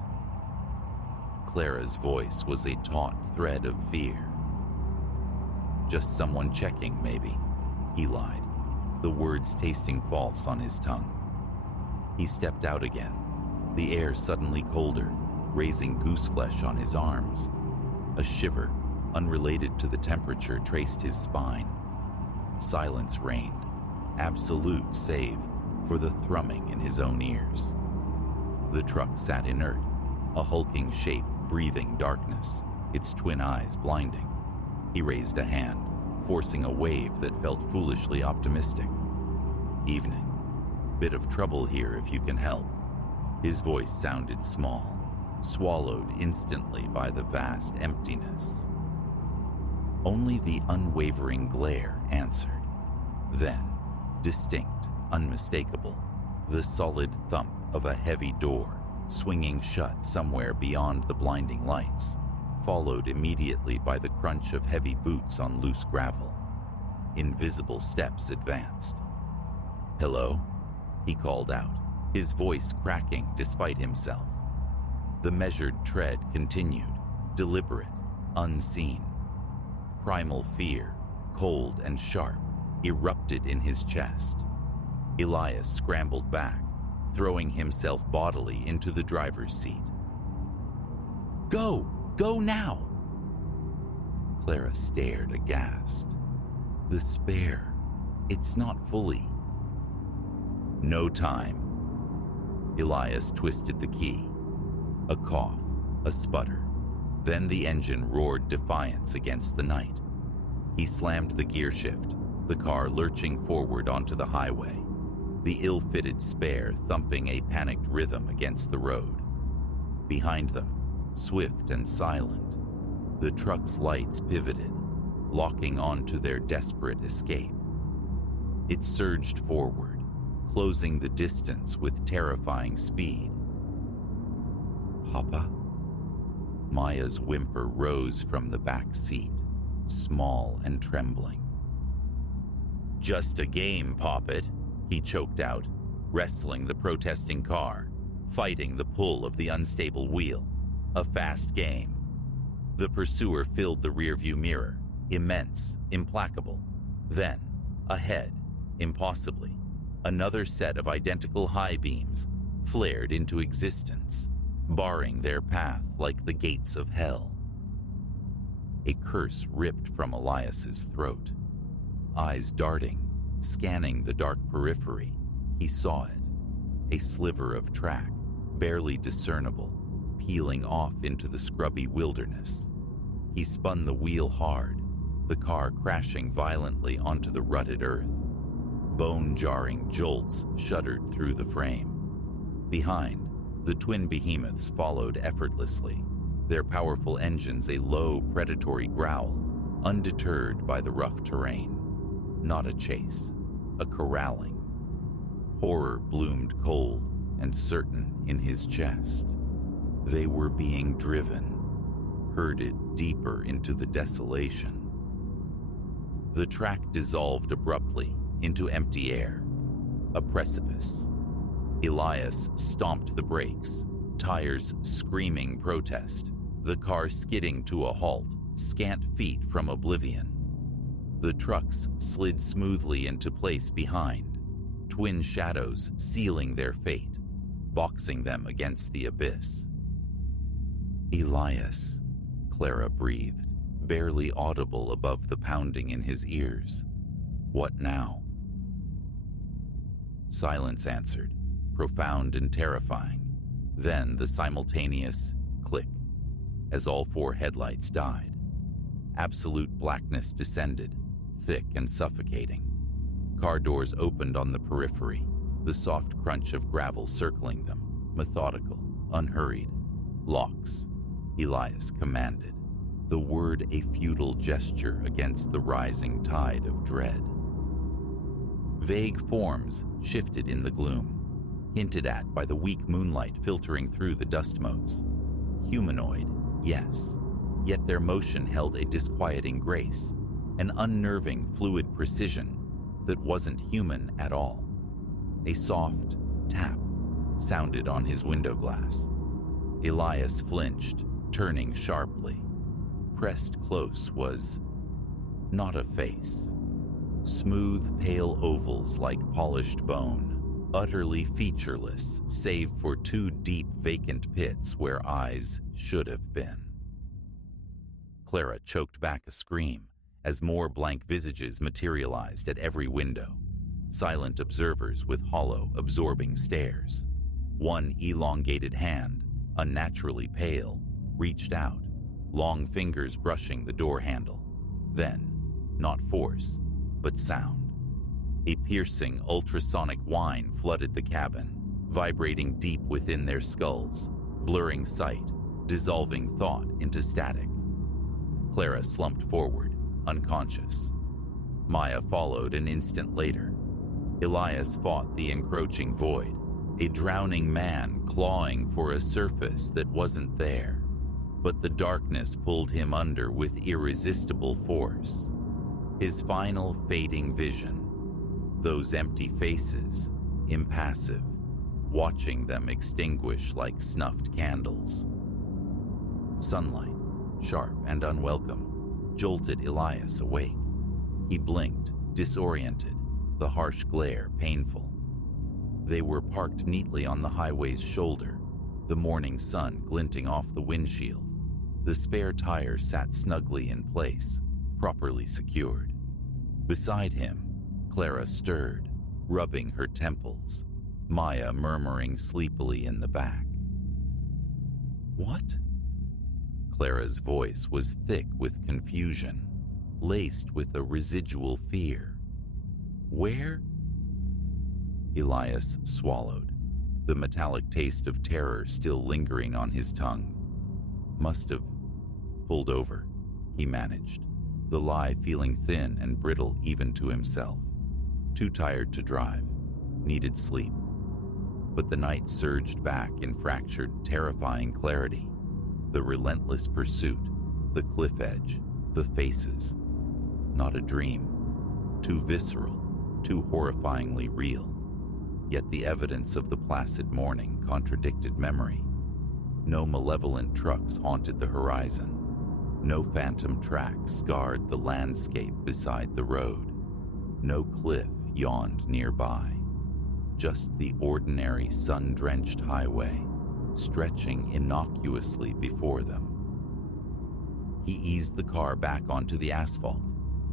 Clara's voice was a taut thread of fear. Just someone checking, maybe. He lied, the words tasting false on his tongue. He stepped out again, the air suddenly colder, raising gooseflesh on his arms. A shiver, unrelated to the temperature, traced his spine. Silence reigned, absolute save for the thrumming in his own ears. The truck sat inert, a hulking shape breathing darkness, its twin eyes blinding. He raised a hand, forcing a wave that felt foolishly optimistic. "Evening. Bit of trouble here if you can help." His voice sounded small, swallowed instantly by the vast emptiness. Only the unwavering glare answered. Then, distinct, unmistakable, the solid thump of a heavy door swinging shut somewhere beyond the blinding lights, followed immediately by the crunch of heavy boots on loose gravel. Invisible steps advanced. "Hello?" he called out, his voice cracking despite himself. The measured tread continued, deliberate, unseen. Primal fear, cold and sharp, erupted in his chest. Elias scrambled back, throwing himself bodily into the driver's seat. "Go! Go now!" Clara stared aghast. "The spare. It's not fully." "No time." Elias twisted the key. A cough, a sputter. Then the engine roared defiance against the night. He slammed the gear shift, the car lurching forward onto the highway, the ill-fitted spare thumping a panicked rhythm against the road. Behind them, swift and silent, the truck's lights pivoted, locking onto their desperate escape. It surged forward, closing the distance with terrifying speed. "Papa?" Maya's whimper rose from the back seat, small and trembling. "Just a game, Poppet," he choked out, wrestling the protesting car, fighting the pull of the unstable wheel. A fast game. The pursuer filled the rearview mirror, immense, implacable. Then, ahead, impossibly, another set of identical high beams flared into existence, barring their path like the gates of hell. A curse ripped from Elias's throat. Eyes darting, scanning the dark periphery, he saw it. A sliver of track, barely discernible, peeling off into the scrubby wilderness. He spun the wheel hard, the car crashing violently onto the rutted earth. Bone-jarring jolts shuddered through the frame. Behind, the twin behemoths followed effortlessly, their powerful engines a low, predatory growl, undeterred by the rough terrain. Not a chase, a corralling. Horror bloomed cold and certain in his chest. They were being driven, herded deeper into the desolation. The track dissolved abruptly into empty air, a precipice. Elias stomped the brakes, tires screaming protest, the car skidding to a halt, scant feet from oblivion. The trucks slid smoothly into place behind, twin shadows sealing their fate, boxing them against the abyss. "Elias," Clara breathed, barely audible above the pounding in his ears. "What now?" Silence answered, profound and terrifying. Then the simultaneous click, as all four headlights died. Absolute blackness descended, thick and suffocating. Car doors opened on the periphery, the soft crunch of gravel circling them, methodical, unhurried. "Locks," Elias commanded, the word a futile gesture against the rising tide of dread. Vague forms shifted in the gloom, hinted at by the weak moonlight filtering through the dust motes. Humanoid, yes, yet their motion held a disquieting grace, an unnerving, fluid precision that wasn't human at all. A soft tap sounded on his window glass. Elias flinched, turning sharply. Pressed close was not a face. Smooth, pale ovals like polished bone, utterly featureless save for two deep, vacant pits where eyes should have been. Clara choked back a scream as more blank visages materialized at every window, silent observers with hollow, absorbing stares. One elongated hand, unnaturally pale, reached out, long fingers brushing the door handle. Then, not force, but sound. A piercing, ultrasonic whine flooded the cabin, vibrating deep within their skulls, blurring sight, dissolving thought into static. Clara slumped forward, unconscious. Maya followed an instant later. Elias fought the encroaching void, a drowning man clawing for a surface that wasn't there. But the darkness pulled him under with irresistible force. His final fading vision, those empty faces, impassive, watching them extinguish like snuffed candles. Sunlight, sharp and unwelcome, jolted Elias awake. He blinked, disoriented, the harsh glare painful. They were parked neatly on the highway's shoulder, the morning sun glinting off the windshield. The spare tire sat snugly in place, properly secured. Beside him, Clara stirred, rubbing her temples, Maya murmuring sleepily in the back. "What?" Clara's voice was thick with confusion, laced with a residual fear. "Where?" Elias swallowed, the metallic taste of terror still lingering on his tongue. "Must have pulled over," he managed, the lie feeling thin and brittle even to himself. Too tired to drive, needed sleep. But the night surged back in fractured, terrifying clarity. The relentless pursuit, the cliff edge, the faces. Not a dream. Too visceral, too horrifyingly real. Yet the evidence of the placid morning contradicted memory. No malevolent trucks haunted the horizon. No phantom tracks scarred the landscape beside the road. No cliff yawned nearby. Just the ordinary sun-drenched highway, stretching innocuously before them. He eased the car back onto the asphalt,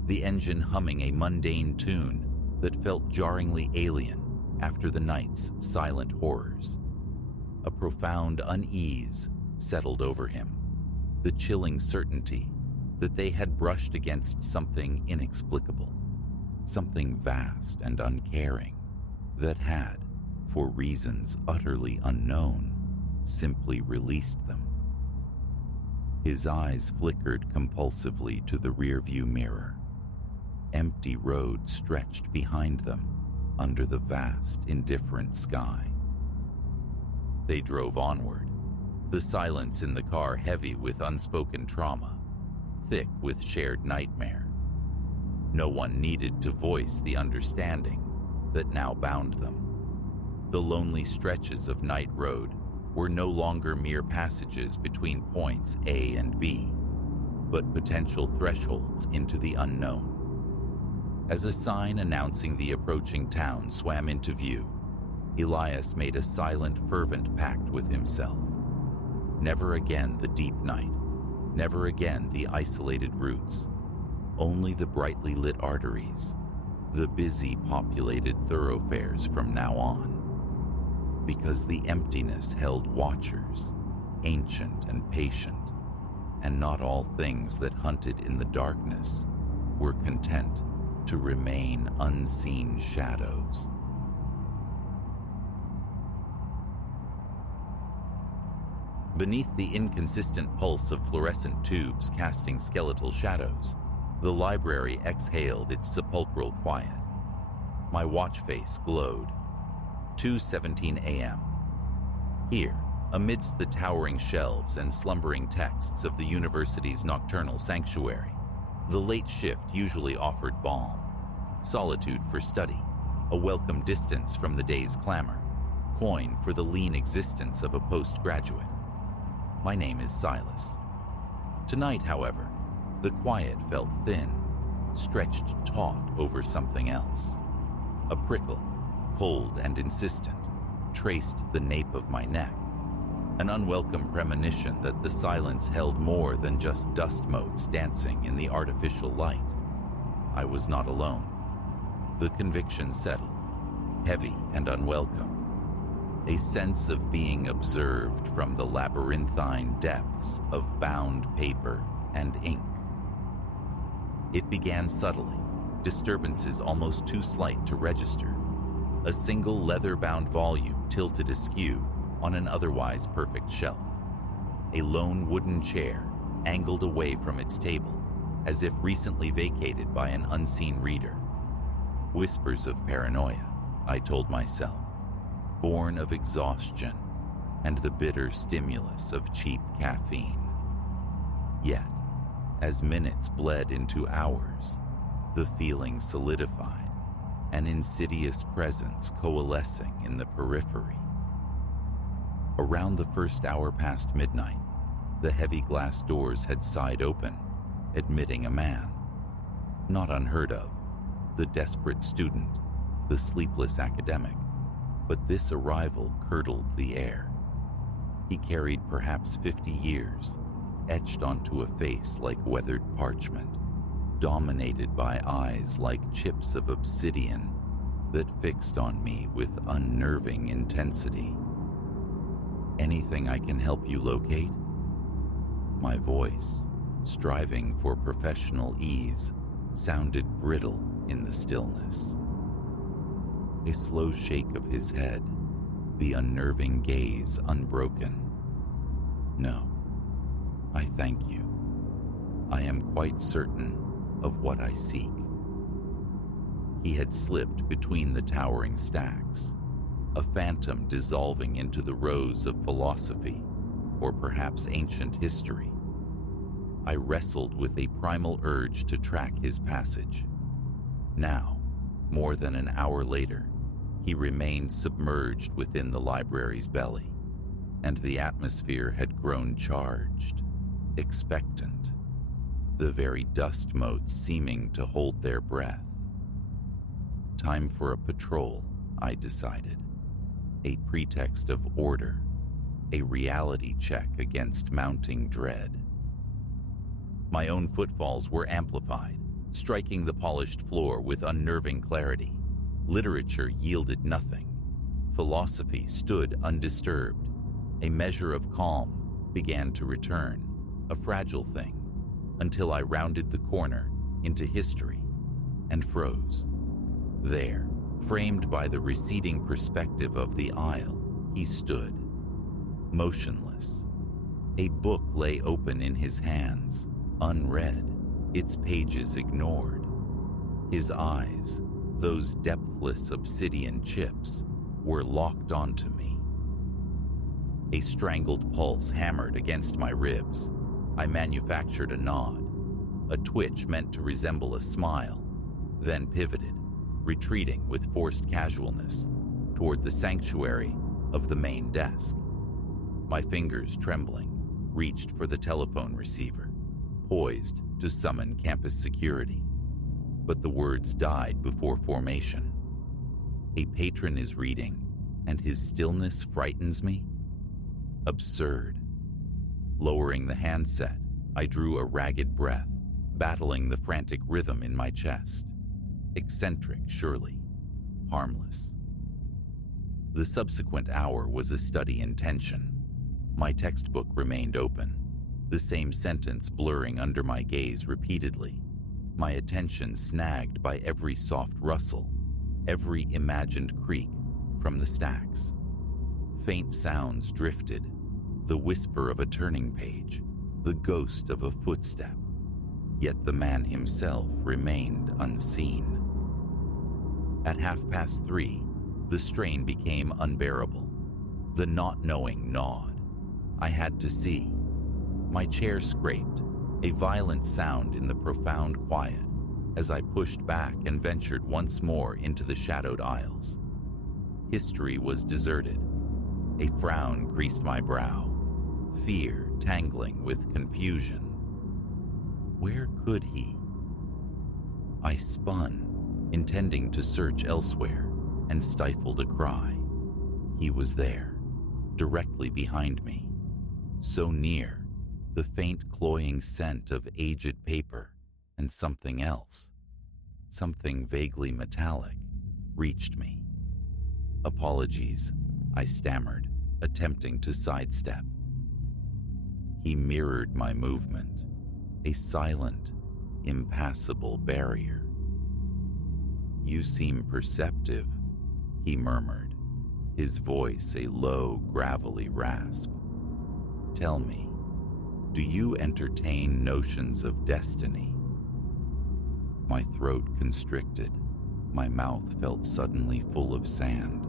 the engine humming a mundane tune that felt jarringly alien after the night's silent horrors. A profound unease settled over him, the chilling certainty that they had brushed against something inexplicable, something vast and uncaring that had, for reasons utterly unknown, simply released them. His eyes flickered compulsively to the rearview mirror. Empty road stretched behind them under the vast, indifferent sky. They drove onward, the silence in the car heavy with unspoken trauma, thick with shared nightmare. No one needed to voice the understanding that now bound them. The lonely stretches of night road were no longer mere passages between points A and B, but potential thresholds into the unknown. As a sign announcing the approaching town swam into view, Elias made a silent, fervent pact with himself. Never again the deep night, never again the isolated routes, only the brightly lit arteries, the busy, populated thoroughfares from now on. Because the emptiness held watchers, ancient and patient, and not all things that hunted in the darkness were content to remain unseen shadows. Beneath the inconsistent pulse of fluorescent tubes casting skeletal shadows, the library exhaled its sepulchral quiet. My watch face glowed. 2:17 a.m. Here, amidst the towering shelves and slumbering texts of the university's nocturnal sanctuary, the late shift usually offered balm, solitude for study, a welcome distance from the day's clamor, coin for the lean existence of a postgraduate. My name is Silas. Tonight, however, the quiet felt thin, stretched taut over something else. A prickle, cold and insistent, traced the nape of my neck, an unwelcome premonition that the silence held more than just dust motes dancing in the artificial light. I was not alone. The conviction settled, heavy and unwelcome, a sense of being observed from the labyrinthine depths of bound paper and ink. It began subtly, disturbances almost too slight to register. A single leather-bound volume tilted askew on an otherwise perfect shelf. A lone wooden chair angled away from its table, as if recently vacated by an unseen reader. Whispers of paranoia, I told myself, born of exhaustion and the bitter stimulus of cheap caffeine. Yet, as minutes bled into hours, the feeling solidified, an insidious presence coalescing in the periphery. Around the first hour past midnight, the heavy glass doors had sighed open, admitting a man. Not unheard of, the desperate student, the sleepless academic, but this arrival curdled the air. He carried perhaps 50 years, etched onto a face like weathered parchment, dominated by eyes like chips of obsidian that fixed on me with unnerving intensity. "Anything I can help you locate?" My voice, striving for professional ease, sounded brittle in the stillness. A slow shake of his head, the unnerving gaze unbroken. "No, I thank you. I am quite certain of what I seek." He had slipped between the towering stacks, a phantom dissolving into the rows of philosophy, or perhaps ancient history. I wrestled with a primal urge to track his passage. Now, more than an hour later, he remained submerged within the library's belly, and the atmosphere had grown charged, expectant, the very dust motes seeming to hold their breath. Time for a patrol, I decided. A pretext of order, a reality check against mounting dread. My own footfalls were amplified, striking the polished floor with unnerving clarity. Literature yielded nothing. Philosophy stood undisturbed. A measure of calm began to return, a fragile thing, until I rounded the corner into history and froze. There, framed by the receding perspective of the aisle, he stood, motionless. A book lay open in his hands, unread, its pages ignored. His eyes, those depthless obsidian chips, were locked onto me. A strangled pulse hammered against my ribs. I manufactured a nod, a twitch meant to resemble a smile, then pivoted, retreating with forced casualness toward the sanctuary of the main desk. My fingers, trembling, reached for the telephone receiver, poised to summon campus security. But the words died before formation. "A patron is reading, and his stillness frightens me?" Absurd. Lowering the handset, I drew a ragged breath, battling the frantic rhythm in my chest. Eccentric, surely. Harmless. The subsequent hour was a study in tension. My textbook remained open, the same sentence blurring under my gaze repeatedly, my attention snagged by every soft rustle, every imagined creak from the stacks. Faint sounds drifted, the whisper of a turning page, the ghost of a footstep. Yet the man himself remained unseen. At 3:30, the strain became unbearable. The not knowing gnawed. I had to see. My chair scraped, a violent sound in the profound quiet, as I pushed back and ventured once more into the shadowed aisles. History was deserted. A frown creased my brow, fear tangling with confusion. Where could he? I spun, intending to search elsewhere, and stifled a cry. He was there, directly behind me. So near, the faint cloying scent of aged paper and something else, something vaguely metallic, reached me. "Apologies," I stammered, attempting to sidestep. He mirrored my movement, a silent, impassable barrier. "You seem perceptive," he murmured, his voice a low, gravelly rasp. "Tell me, do you entertain notions of destiny?" My throat constricted. My mouth felt suddenly full of sand.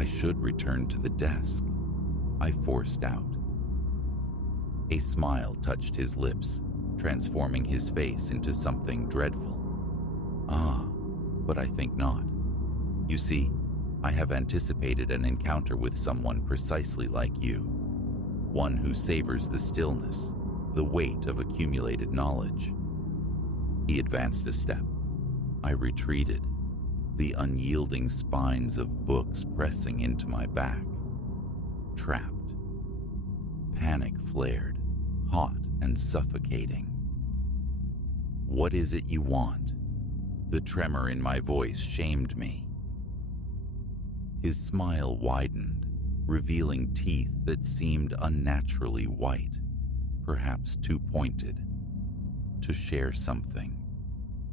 I should return to the desk," I forced out. A smile touched his lips, transforming his face into something dreadful. "Ah, but I think not. You see, I have anticipated an encounter with someone precisely like you, one who savors the stillness, the weight of accumulated knowledge." He advanced a step. I retreated, the unyielding spines of books pressing into my back. Trapped. Panic flared, hot and suffocating. "What is it you want?" The tremor in my voice shamed me. His smile widened, revealing teeth that seemed unnaturally white, perhaps too pointed. To share something,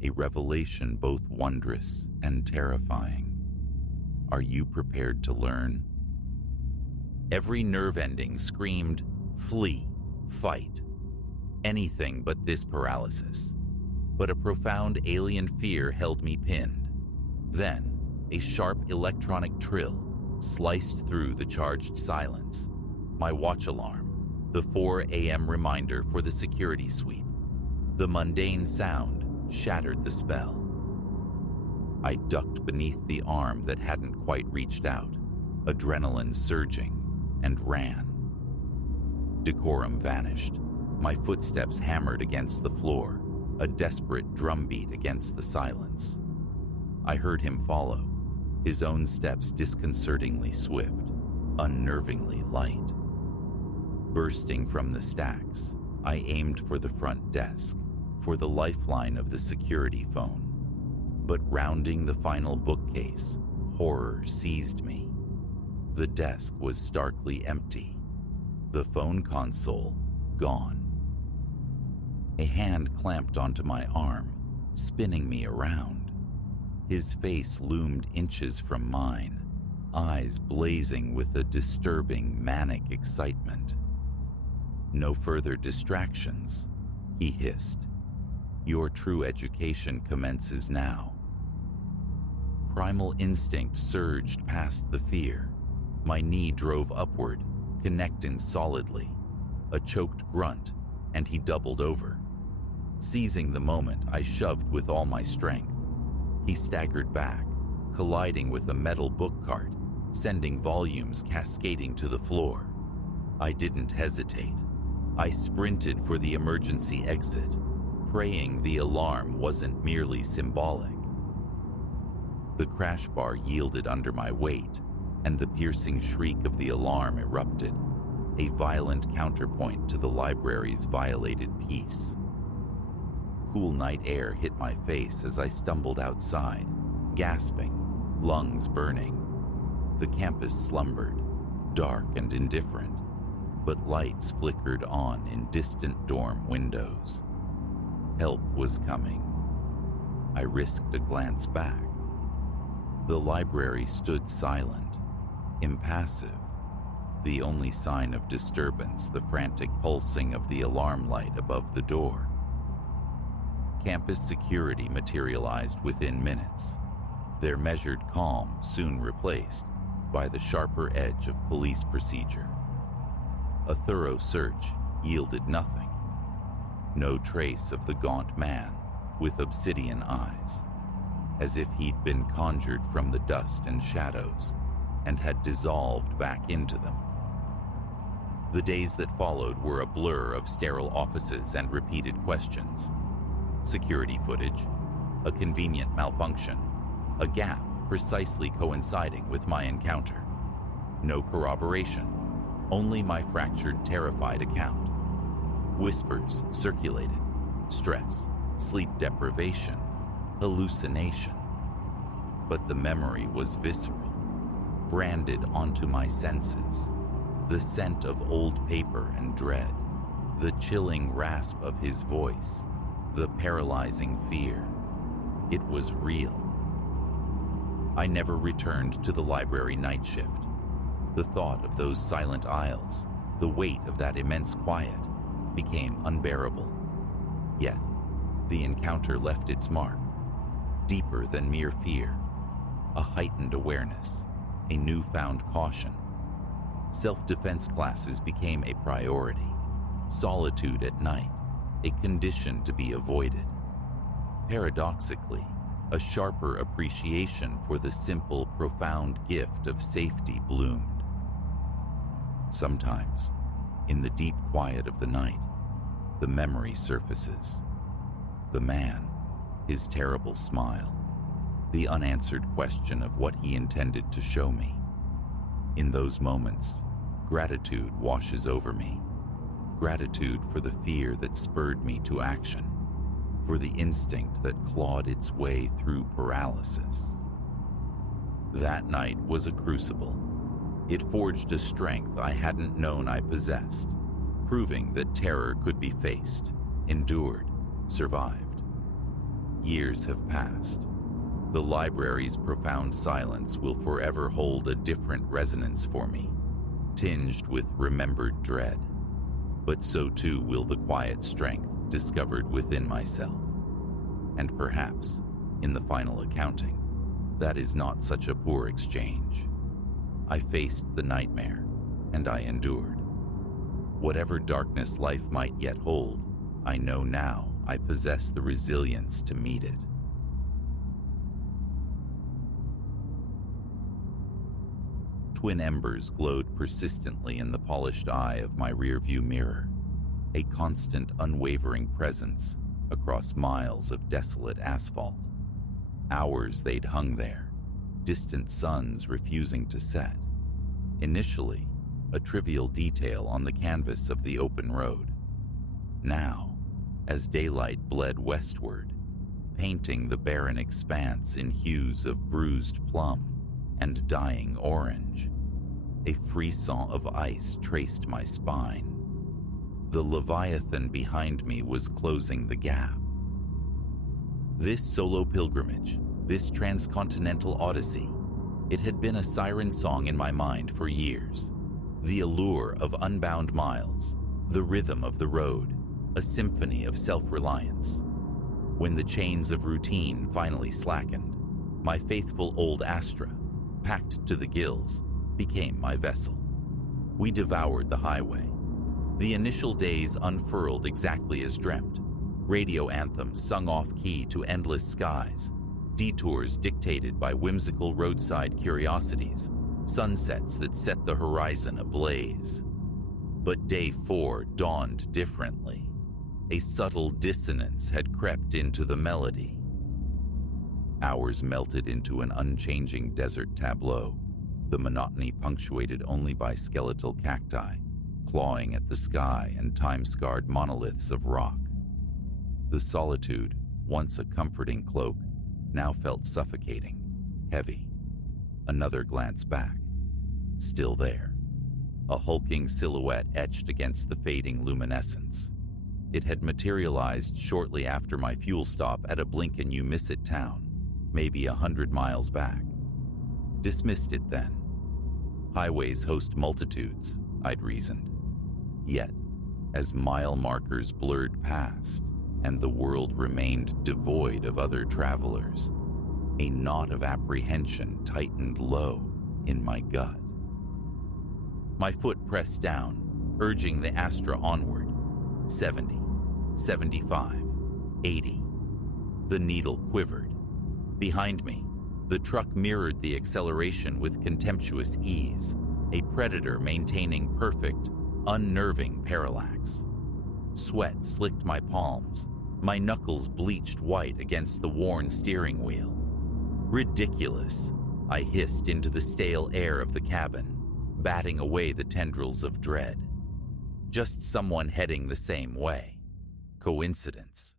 a revelation both wondrous and terrifying. "Are you prepared to learn?" Every nerve ending screamed, "Flee, fight." Anything but this paralysis. But a profound alien fear held me pinned. Then, a sharp electronic trill sliced through the charged silence. My watch alarm, the 4 a.m. reminder for the security sweep. The mundane sound shattered the spell. I ducked beneath the arm that hadn't quite reached out, adrenaline surging, and ran. Decorum vanished. My footsteps hammered against the floor, a desperate drumbeat against the silence. I heard him follow, his own steps disconcertingly swift, unnervingly light. Bursting from the stacks, I aimed for the front desk, for the lifeline of the security phone. But rounding the final bookcase, horror seized me. The desk was starkly empty. The phone console, gone. A hand clamped onto my arm, spinning me around. His face loomed inches from mine, eyes blazing with a disturbing, manic excitement. "No further distractions," he hissed. "Your true education commences now." Primal instinct surged past the fear. My knee drove upward, connecting solidly. A choked grunt, and he doubled over. Seizing the moment, I shoved with all my strength. He staggered back, colliding with a metal book cart, sending volumes cascading to the floor. I didn't hesitate. I sprinted for the emergency exit, praying the alarm wasn't merely symbolic. The crash bar yielded under my weight, and the piercing shriek of the alarm erupted, a violent counterpoint to the library's violated peace. Cool night air hit my face as I stumbled outside, gasping, lungs burning. The campus slumbered, dark and indifferent, but lights flickered on in distant dorm windows. Help was coming. I risked a glance back. The library stood silent, impassive, the only sign of disturbance the frantic pulsing of the alarm light above the door. Campus security materialized within minutes, their measured calm soon replaced by the sharper edge of police procedure. A thorough search yielded nothing. No trace of the gaunt man with obsidian eyes, as if he'd been conjured from the dust and shadows and had dissolved back into them. The days that followed were a blur of sterile offices and repeated questions. security footage, a convenient malfunction, a gap precisely coinciding with my encounter. No corroboration, only my fractured, terrified account. Whispers circulated: stress, sleep deprivation, hallucination. But the memory was visceral, branded onto my senses. The scent of old paper and dread, the chilling rasp of his voice, the paralyzing fear. It was real. I never returned to the library night shift. The thought of those silent aisles, the weight of that immense quiet, became unbearable. Yet, the encounter left its mark, deeper than mere fear, a heightened awareness, a newfound caution. Self-defense classes became a priority. Solitude at night, a condition to be avoided. Paradoxically, a sharper appreciation for the simple, profound gift of safety bloomed. Sometimes, in the deep quiet of the night, the memory surfaces. The man, his terrible smile, the unanswered question of what he intended to show me. In those moments, gratitude washes over me. Gratitude for the fear that spurred me to action, for the instinct that clawed its way through paralysis. That night was a crucible. It forged a strength I hadn't known I possessed, proving that terror could be faced, endured, survived. Years have passed. The library's profound silence will forever hold a different resonance for me, tinged with remembered dread. But so too will the quiet strength discovered within myself. And perhaps, in the final accounting, that is not such a poor exchange. I faced the nightmare, and I endured. Whatever darkness life might yet hold, I know now I possess the resilience to meet it. Twin embers glowed persistently in the polished eye of my rearview mirror, a constant, unwavering presence across miles of desolate asphalt. Hours they'd hung there, distant suns refusing to set. Initially, a trivial detail on the canvas of the open road. Now, as daylight bled westward, painting the barren expanse in hues of bruised plum and dying orange, a frisson of ice traced my spine. The Leviathan behind me was closing the gap. This solo pilgrimage, this transcontinental odyssey, it had been a siren song in my mind for years. The allure of unbound miles, the rhythm of the road, a symphony of self-reliance. When the chains of routine finally slackened, my faithful old Astra, packed to the gills, became my vessel. We devoured the highway. The initial days unfurled exactly as dreamt. Radio anthems sung off-key to endless skies, detours dictated by whimsical roadside curiosities, sunsets that set the horizon ablaze. But day 4 dawned differently. A subtle dissonance had crept into the melody. Hours melted into an unchanging desert tableau, the monotony punctuated only by skeletal cacti, clawing at the sky and time-scarred monoliths of rock. The solitude, once a comforting cloak, now felt suffocating, heavy. Another glance back. Still there. A hulking silhouette etched against the fading luminescence. It had materialized shortly after my fuel stop at a blink-and-you-miss-it town, maybe 100 miles back. Dismissed it then. Highways host multitudes, I'd reasoned. Yet, as mile markers blurred past and the world remained devoid of other travelers, a knot of apprehension tightened low in my gut. My foot pressed down, urging the Astra onward. 70, 75, 80. The needle quivered. Behind me, the truck mirrored the acceleration with contemptuous ease, a predator maintaining perfect, unnerving parallax. Sweat slicked my palms, my knuckles bleached white against the worn steering wheel. Ridiculous, I hissed into the stale air of the cabin, batting away the tendrils of dread. Just someone heading the same way. Coincidence.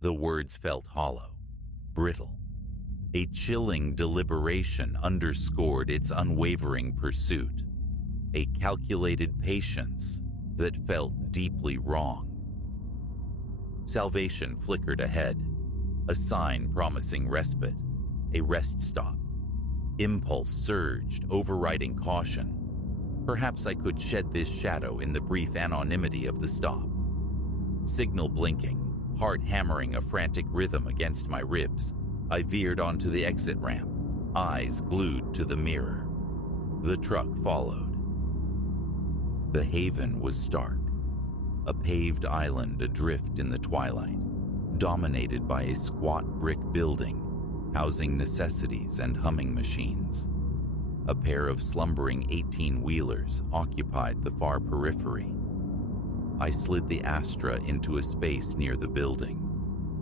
The words felt hollow, brittle. A chilling deliberation underscored its unwavering pursuit. A calculated patience that felt deeply wrong. Salvation flickered ahead, a sign promising respite, a rest stop. Impulse surged, overriding caution. Perhaps I could shed this shadow in the brief anonymity of the stop. Signal blinking, heart hammering a frantic rhythm against my ribs, I veered onto the exit ramp, eyes glued to the mirror. The truck followed. The haven was stark, a paved island adrift in the twilight, dominated by a squat brick building housing necessities and humming machines. A pair of slumbering 18-wheelers occupied the far periphery. I slid the Astra into a space near the building,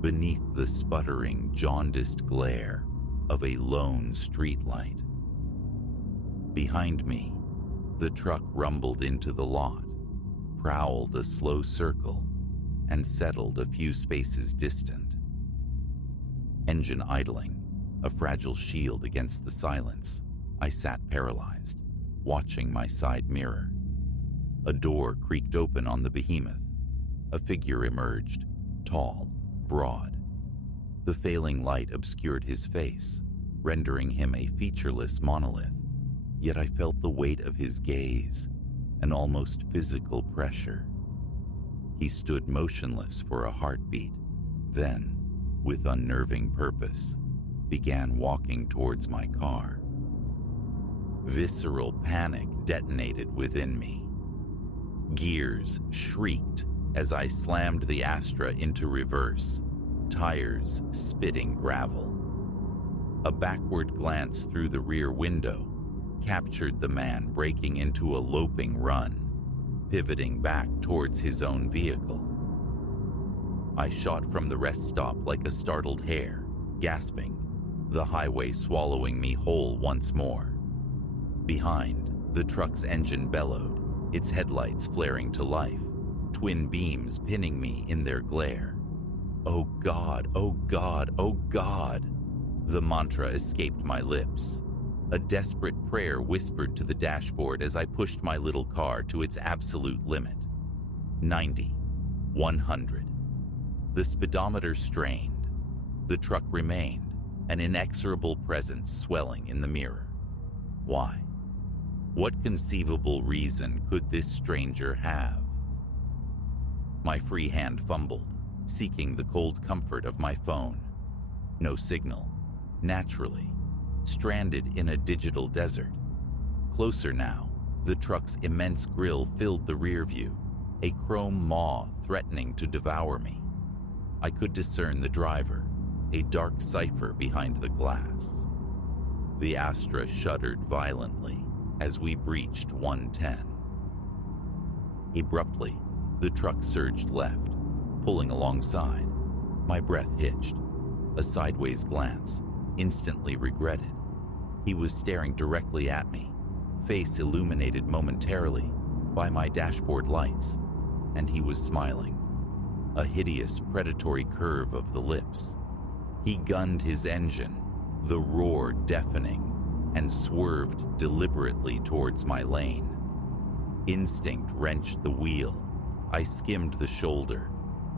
beneath the sputtering, jaundiced glare of a lone streetlight. Behind me, the truck rumbled into the lot, prowled a slow circle, and settled a few spaces distant. Engine idling, a fragile shield against the silence, I sat paralyzed, watching my side mirror. A door creaked open on the behemoth. A figure emerged, tall, broad. The failing light obscured his face, rendering him a featureless monolith. Yet I felt the weight of his gaze, an almost physical pressure. He stood motionless for a heartbeat, then, with unnerving purpose, began walking towards my car. Visceral panic detonated within me. Gears shrieked as I slammed the Astra into reverse, tires spitting gravel. A backward glance through the rear window captured the man breaking into a loping run, pivoting back towards his own vehicle. I shot from the rest stop like a startled hare, gasping, the highway swallowing me whole once more. Behind, the truck's engine bellowed, its headlights flaring to life, twin beams pinning me in their glare. Oh God, oh God, oh God! The mantra escaped my lips. A desperate prayer whispered to the dashboard as I pushed my little car to its absolute limit. 90, 100. The speedometer strained. The truck remained, an inexorable presence swelling in the mirror. Why? What conceivable reason could this stranger have? My free hand fumbled, seeking the cold comfort of my phone. No signal. Naturally, stranded in a digital desert. Closer now, the truck's immense grille filled the rear view, a chrome maw threatening to devour me. I could discern the driver, a dark cipher behind the glass. The Astra shuddered violently as we breached 110. Abruptly, the truck surged left, pulling alongside. My breath hitched. A sideways glance, instantly regretted. He was staring directly at me, face illuminated momentarily by my dashboard lights, and he was smiling, a hideous predatory curve of the lips. He gunned his engine, the roar deafening, and swerved deliberately towards my lane. Instinct wrenched the wheel. I skimmed the shoulder,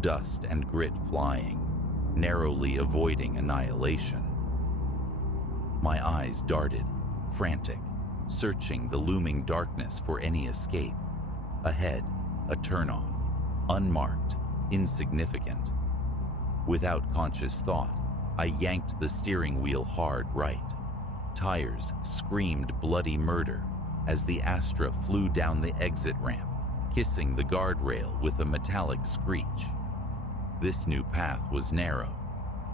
dust and grit flying, narrowly avoiding annihilation. My eyes darted, frantic, searching the looming darkness for any escape. Ahead, a turnoff, unmarked, insignificant. Without conscious thought, I yanked the steering wheel hard right. Tires screamed bloody murder as the Astra flew down the exit ramp, kissing the guardrail with a metallic screech. This new path was narrow,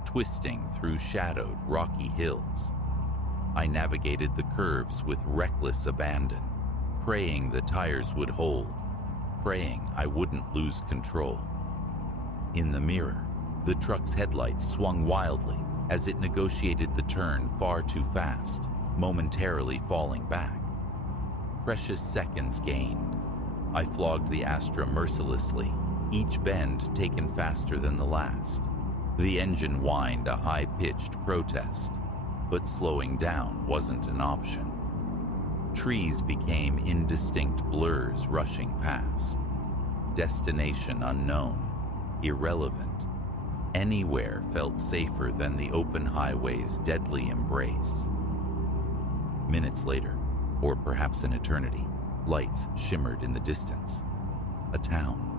twisting through shadowed rocky hills. I navigated the curves with reckless abandon, praying the tires would hold, praying I wouldn't lose control. In the mirror, The truck's headlights swung wildly as it negotiated the turn far too fast, momentarily falling back. Precious seconds gained. I flogged the Astra mercilessly, each bend taken faster than the last. The engine whined a high-pitched protest, but slowing down wasn't an option. Trees became indistinct blurs rushing past. Destination unknown, irrelevant. Anywhere felt safer than the open highway's deadly embrace. Minutes later, or perhaps an eternity, lights shimmered in the distance. A town.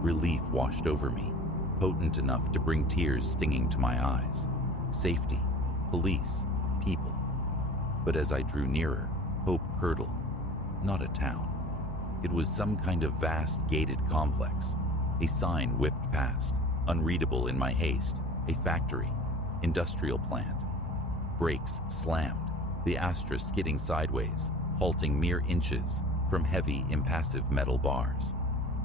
Relief washed over me, potent enough to bring tears stinging to my eyes. Safety, police, people. But as I drew nearer, hope curdled. Not a town. It was some kind of vast gated complex. A sign whipped past, unreadable in my haste. A factory, industrial plant. Brakes slammed, the Astra skidding sideways, halting mere inches from heavy, impassive metal bars.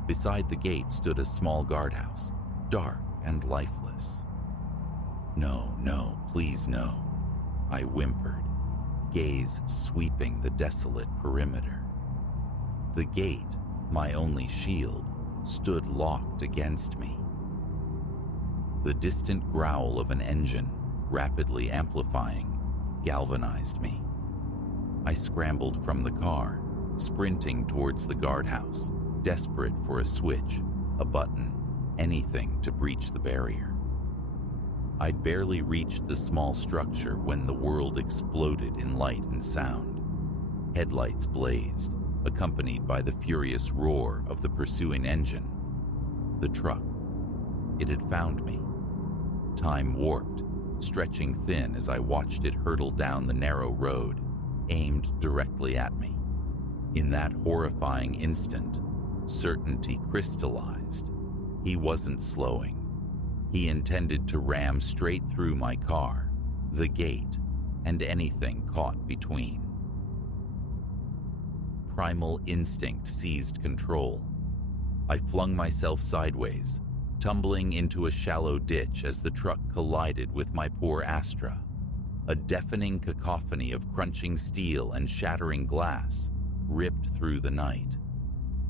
Beside the gate stood a small guardhouse, dark and lifeless. No, no, please no, I whimpered, gaze sweeping the desolate perimeter. The gate, my only shield, stood locked against me. The distant growl of an engine, rapidly amplifying, galvanized me. I scrambled from the car, sprinting towards the guardhouse, desperate for a switch, a button, anything to breach the barrier. I'd barely reached the small structure when the world exploded in light and sound. Headlights blazed, accompanied by the furious roar of the pursuing engine. The truck. It had found me. Time warped, stretching thin as I watched it hurtle down the narrow road, aimed directly at me. In that horrifying instant, certainty crystallized. He wasn't slowing. He intended to ram straight through my car, the gate, and anything caught between. Primal instinct seized control. I flung myself sideways, tumbling into a shallow ditch as the truck collided with my poor Astra. A deafening cacophony of crunching steel and shattering glass ripped through the night.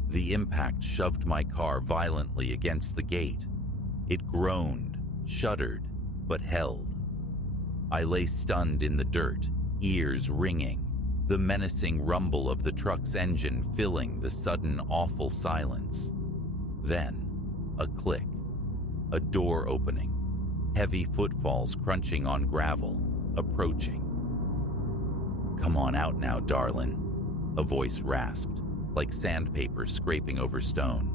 The impact shoved my car violently against the gate. It groaned, shuddered, but held. I lay stunned in the dirt, ears ringing, the menacing rumble of the truck's engine filling the sudden awful silence. Then, a click, a door opening, heavy footfalls crunching on gravel, approaching. "Come on out now, darlin'," a voice rasped, like sandpaper scraping over stone.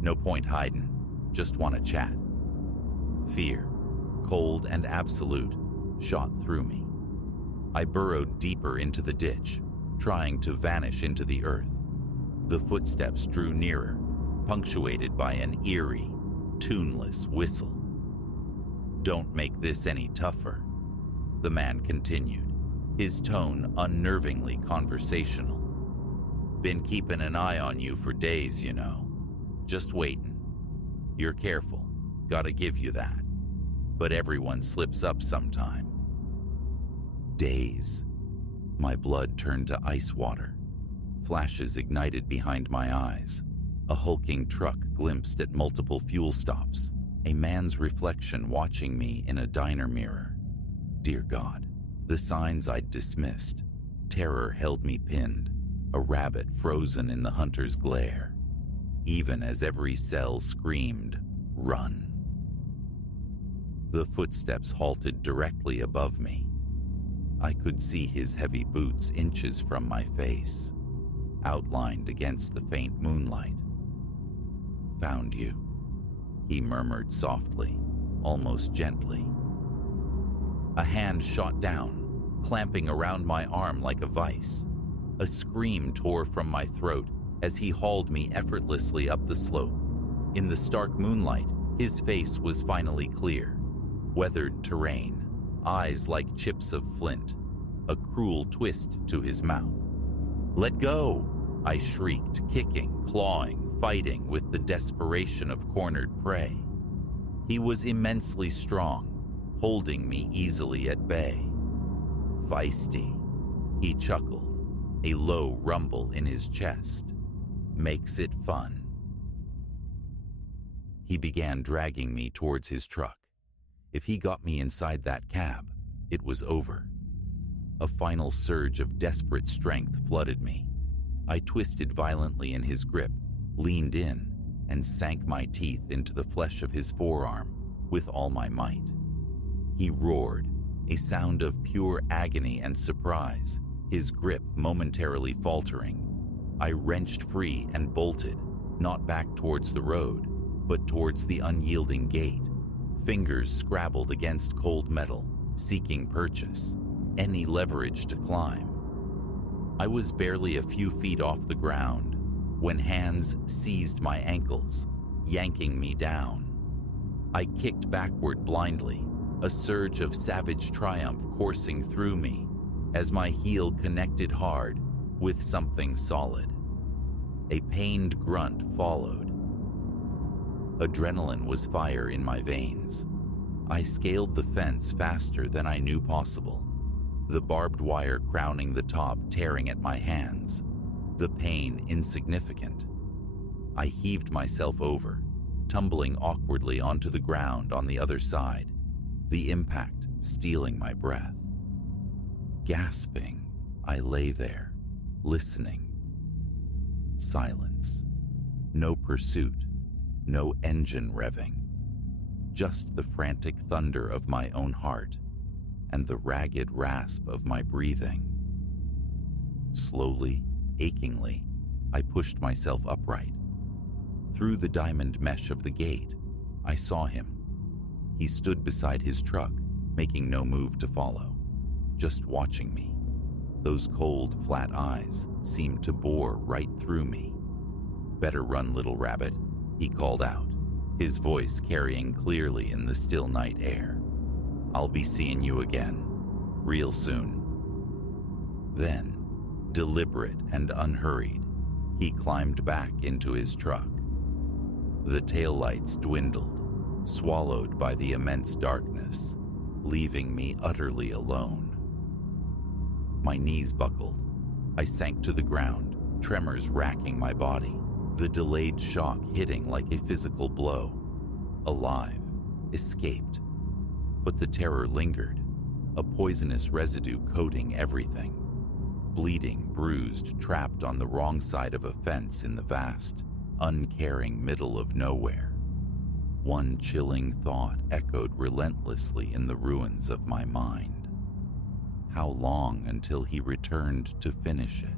"No point hiding, just want to chat." Fear, cold and absolute, shot through me. I burrowed deeper into the ditch, trying to vanish into the earth. The footsteps drew nearer, punctuated by an eerie, tuneless whistle. "Don't make this any tougher," the man continued, his tone unnervingly conversational. "Been keeping an eye on you for days, you know. Just waiting. You're careful, gotta give you that. But everyone slips up sometime." Days. My blood turned to ice water. Flashes ignited behind my eyes. A hulking truck glimpsed at multiple fuel stops. A man's reflection watching me in a diner mirror. Dear God, the signs I'd dismissed. Terror held me pinned, a rabbit frozen in the hunter's glare. Even as every cell screamed, "Run." The footsteps halted directly above me. I could see his heavy boots inches from my face, outlined against the faint moonlight. "Found you," he murmured softly, almost gently. A hand shot down, clamping around my arm like a vice. A scream tore from my throat as he hauled me effortlessly up the slope. In the stark moonlight, his face was finally clear. Weathered terrain, eyes like chips of flint, a cruel twist to his mouth. "Let go!" I shrieked, kicking, clawing, fighting with the desperation of cornered prey. He was immensely strong, holding me easily at bay. Feisty, he chuckled, a low rumble in his chest. Makes it fun. He began dragging me towards his truck. If he got me inside that cab, it was over. A final surge of desperate strength flooded me. I twisted violently in his grip, leaned in, and sank my teeth into the flesh of his forearm with all my might. He roared, a sound of pure agony and surprise, his grip momentarily faltering. I wrenched free and bolted, not back towards the road, but towards the unyielding gate. Fingers scrabbled against cold metal, seeking purchase, any leverage to climb. I was barely a few feet off the ground when hands seized my ankles, yanking me down. I kicked backward blindly, a surge of savage triumph coursing through me as my heel connected hard with something solid. A pained grunt followed. Adrenaline was fire in my veins. I scaled the fence faster than I knew possible, the barbed wire crowning the top tearing at my hands, the pain insignificant. I heaved myself over, tumbling awkwardly onto the ground on the other side, the impact stealing my breath. Gasping, I lay there, listening. Silence. No pursuit, no engine revving. Just the frantic thunder of my own heart and the ragged rasp of my breathing. Slowly, achingly, I pushed myself upright. Through the diamond mesh of the gate, I saw him. He stood beside his truck, making no move to follow, just watching me. Those cold, flat eyes seemed to bore right through me. "Better run, little rabbit," he called out, his voice carrying clearly in the still night air. "I'll be seeing you again, real soon." Then, deliberate and unhurried, he climbed back into his truck. The taillights dwindled, swallowed by the immense darkness, leaving me utterly alone. My knees buckled. I sank to the ground, tremors racking my body, the delayed shock hitting like a physical blow. Alive, escaped. But the terror lingered, a poisonous residue coating everything. Bleeding, bruised, trapped on the wrong side of a fence in the vast, uncaring middle of nowhere. One chilling thought echoed relentlessly in the ruins of my mind. How long until he returned to finish it?